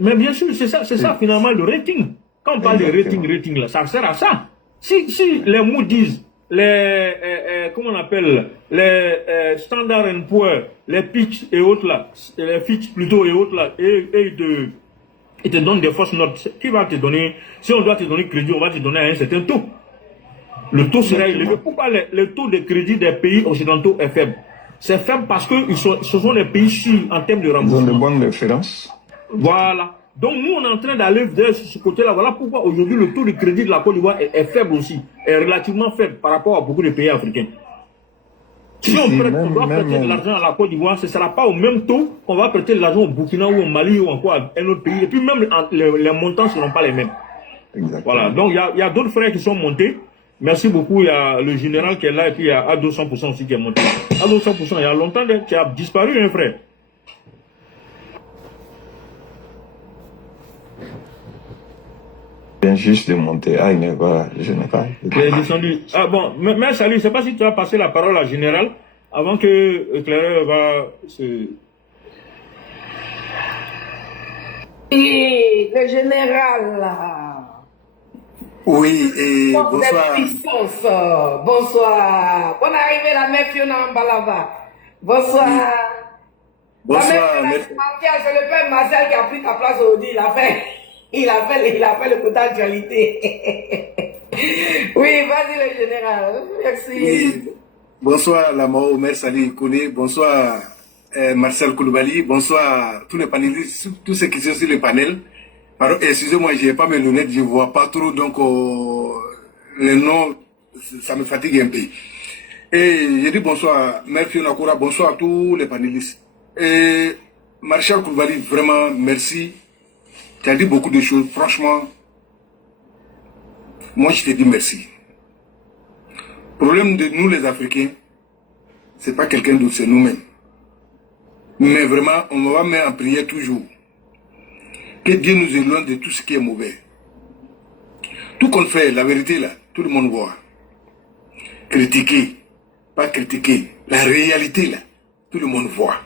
Mais bien sûr, c'est ça finalement le rating. Quand on parle de rating là, ça sert à ça. Si les Moody's, comment on appelle, les Standard & Poor's, les Pitch et autres là, les Fitch plutôt et autres là, et ils te donnent des fausses notes. Qui va te donner, si on doit te donner crédit, on va te donner à un certain taux. Le taux sera élevé. Pourquoi le taux de crédit des pays occidentaux est faible? C'est faible parce que ce sont des pays sûrs en termes de remboursement. Ils ont de bonnes références. Voilà. Donc nous, on est en train d'aller vers ce côté-là. Voilà pourquoi aujourd'hui le taux de crédit de la Côte d'Ivoire est faible aussi. Est relativement faible par rapport à beaucoup de pays africains. Si on doit prêter de l'argent à la Côte d'Ivoire, ce ne sera pas au même taux qu'on va prêter de l'argent au Burkina ou au Mali ou encore à un autre pays. Et puis même les montants ne seront pas les mêmes. Exactement. Voilà. Donc il y a d'autres frères qui sont montés. Merci beaucoup. Il y a le général qui est là et puis il y a Ado 100% aussi qui est monté. Ado 100%, il y a longtemps tu as disparu, hein, frère. Je viens juste de monter. Ah, voilà, je n'ai pas. Il est descendu. Ah bon, mais salut, je ne sais pas si tu as passé la parole à général avant que Claire va se... Et le général là. Oui, et bonsoir. Bonsoir. Bonne arrivée la mère Fiona Mbalaba. Bonsoir. Bonsoir. C'est le père Marcel qui a pris ta place aujourd'hui. Il a fait le quota actualité. Oui, vas-y le général. Merci. Oui. Bonsoir Lamo, Omer Salih Kone. Bonsoir Marcel Koulibaly. Bonsoir tous les panélistes, tous ceux qui sont sur le panel. Excusez-moi, je n'ai pas mes lunettes, je ne vois pas trop, donc les noms, ça me fatigue un peu. Et je dis bonsoir, Mère Fiona Koura, bonsoir à tous les panélistes. Et Marcel Koulibaly, vraiment, merci. Tu as dit beaucoup de choses, franchement. Moi, je te dis merci. Le problème de nous, les Africains, ce n'est pas quelqu'un d'autre, c'est nous-mêmes. Mais vraiment, on va mettre en prière toujours. Que Dieu nous éloigne de tout ce qui est mauvais. Tout qu'on fait, la vérité là, tout le monde voit. Critiquer, pas critiquer. La réalité là, tout le monde voit.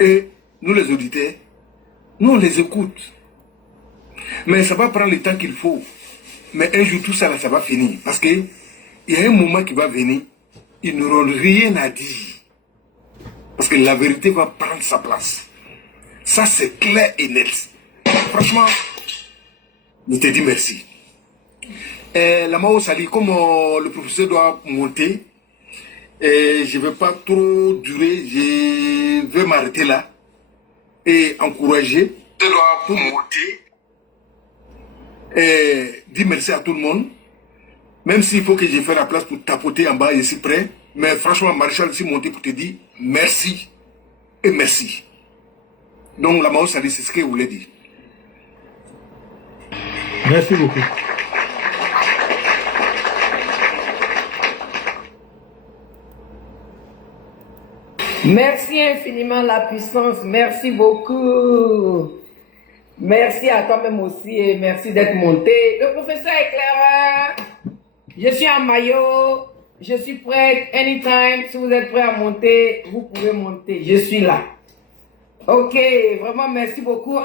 Et nous les auditeurs, nous on les écoute. Mais ça va prendre le temps qu'il faut. Mais un jour tout ça, là, ça va finir. Parce que il y a un moment qui va venir, ils n'auront rien à dire. Parce que la vérité va prendre sa place. Ça, c'est clair et net. Franchement, je te dis merci. La Mao Sali, comme le professeur doit monter, je ne vais pas trop durer, je vais m'arrêter là et encourager. Je dois monter et dire merci à tout le monde. Même s'il faut que je fasse la place pour tapoter en bas, je suis prêt. Mais franchement, Maréchal, je suis monté pour te dire merci et merci. Donc la Mao Sali, c'est ce que je voulais dire. Merci beaucoup. Merci infiniment la puissance, merci beaucoup. Merci à toi-même aussi et merci d'être monté. Le professeur éclaireur, je suis en maillot, je suis prête, anytime, si vous êtes prêt à monter, vous pouvez monter, je suis là. Ok, vraiment merci beaucoup.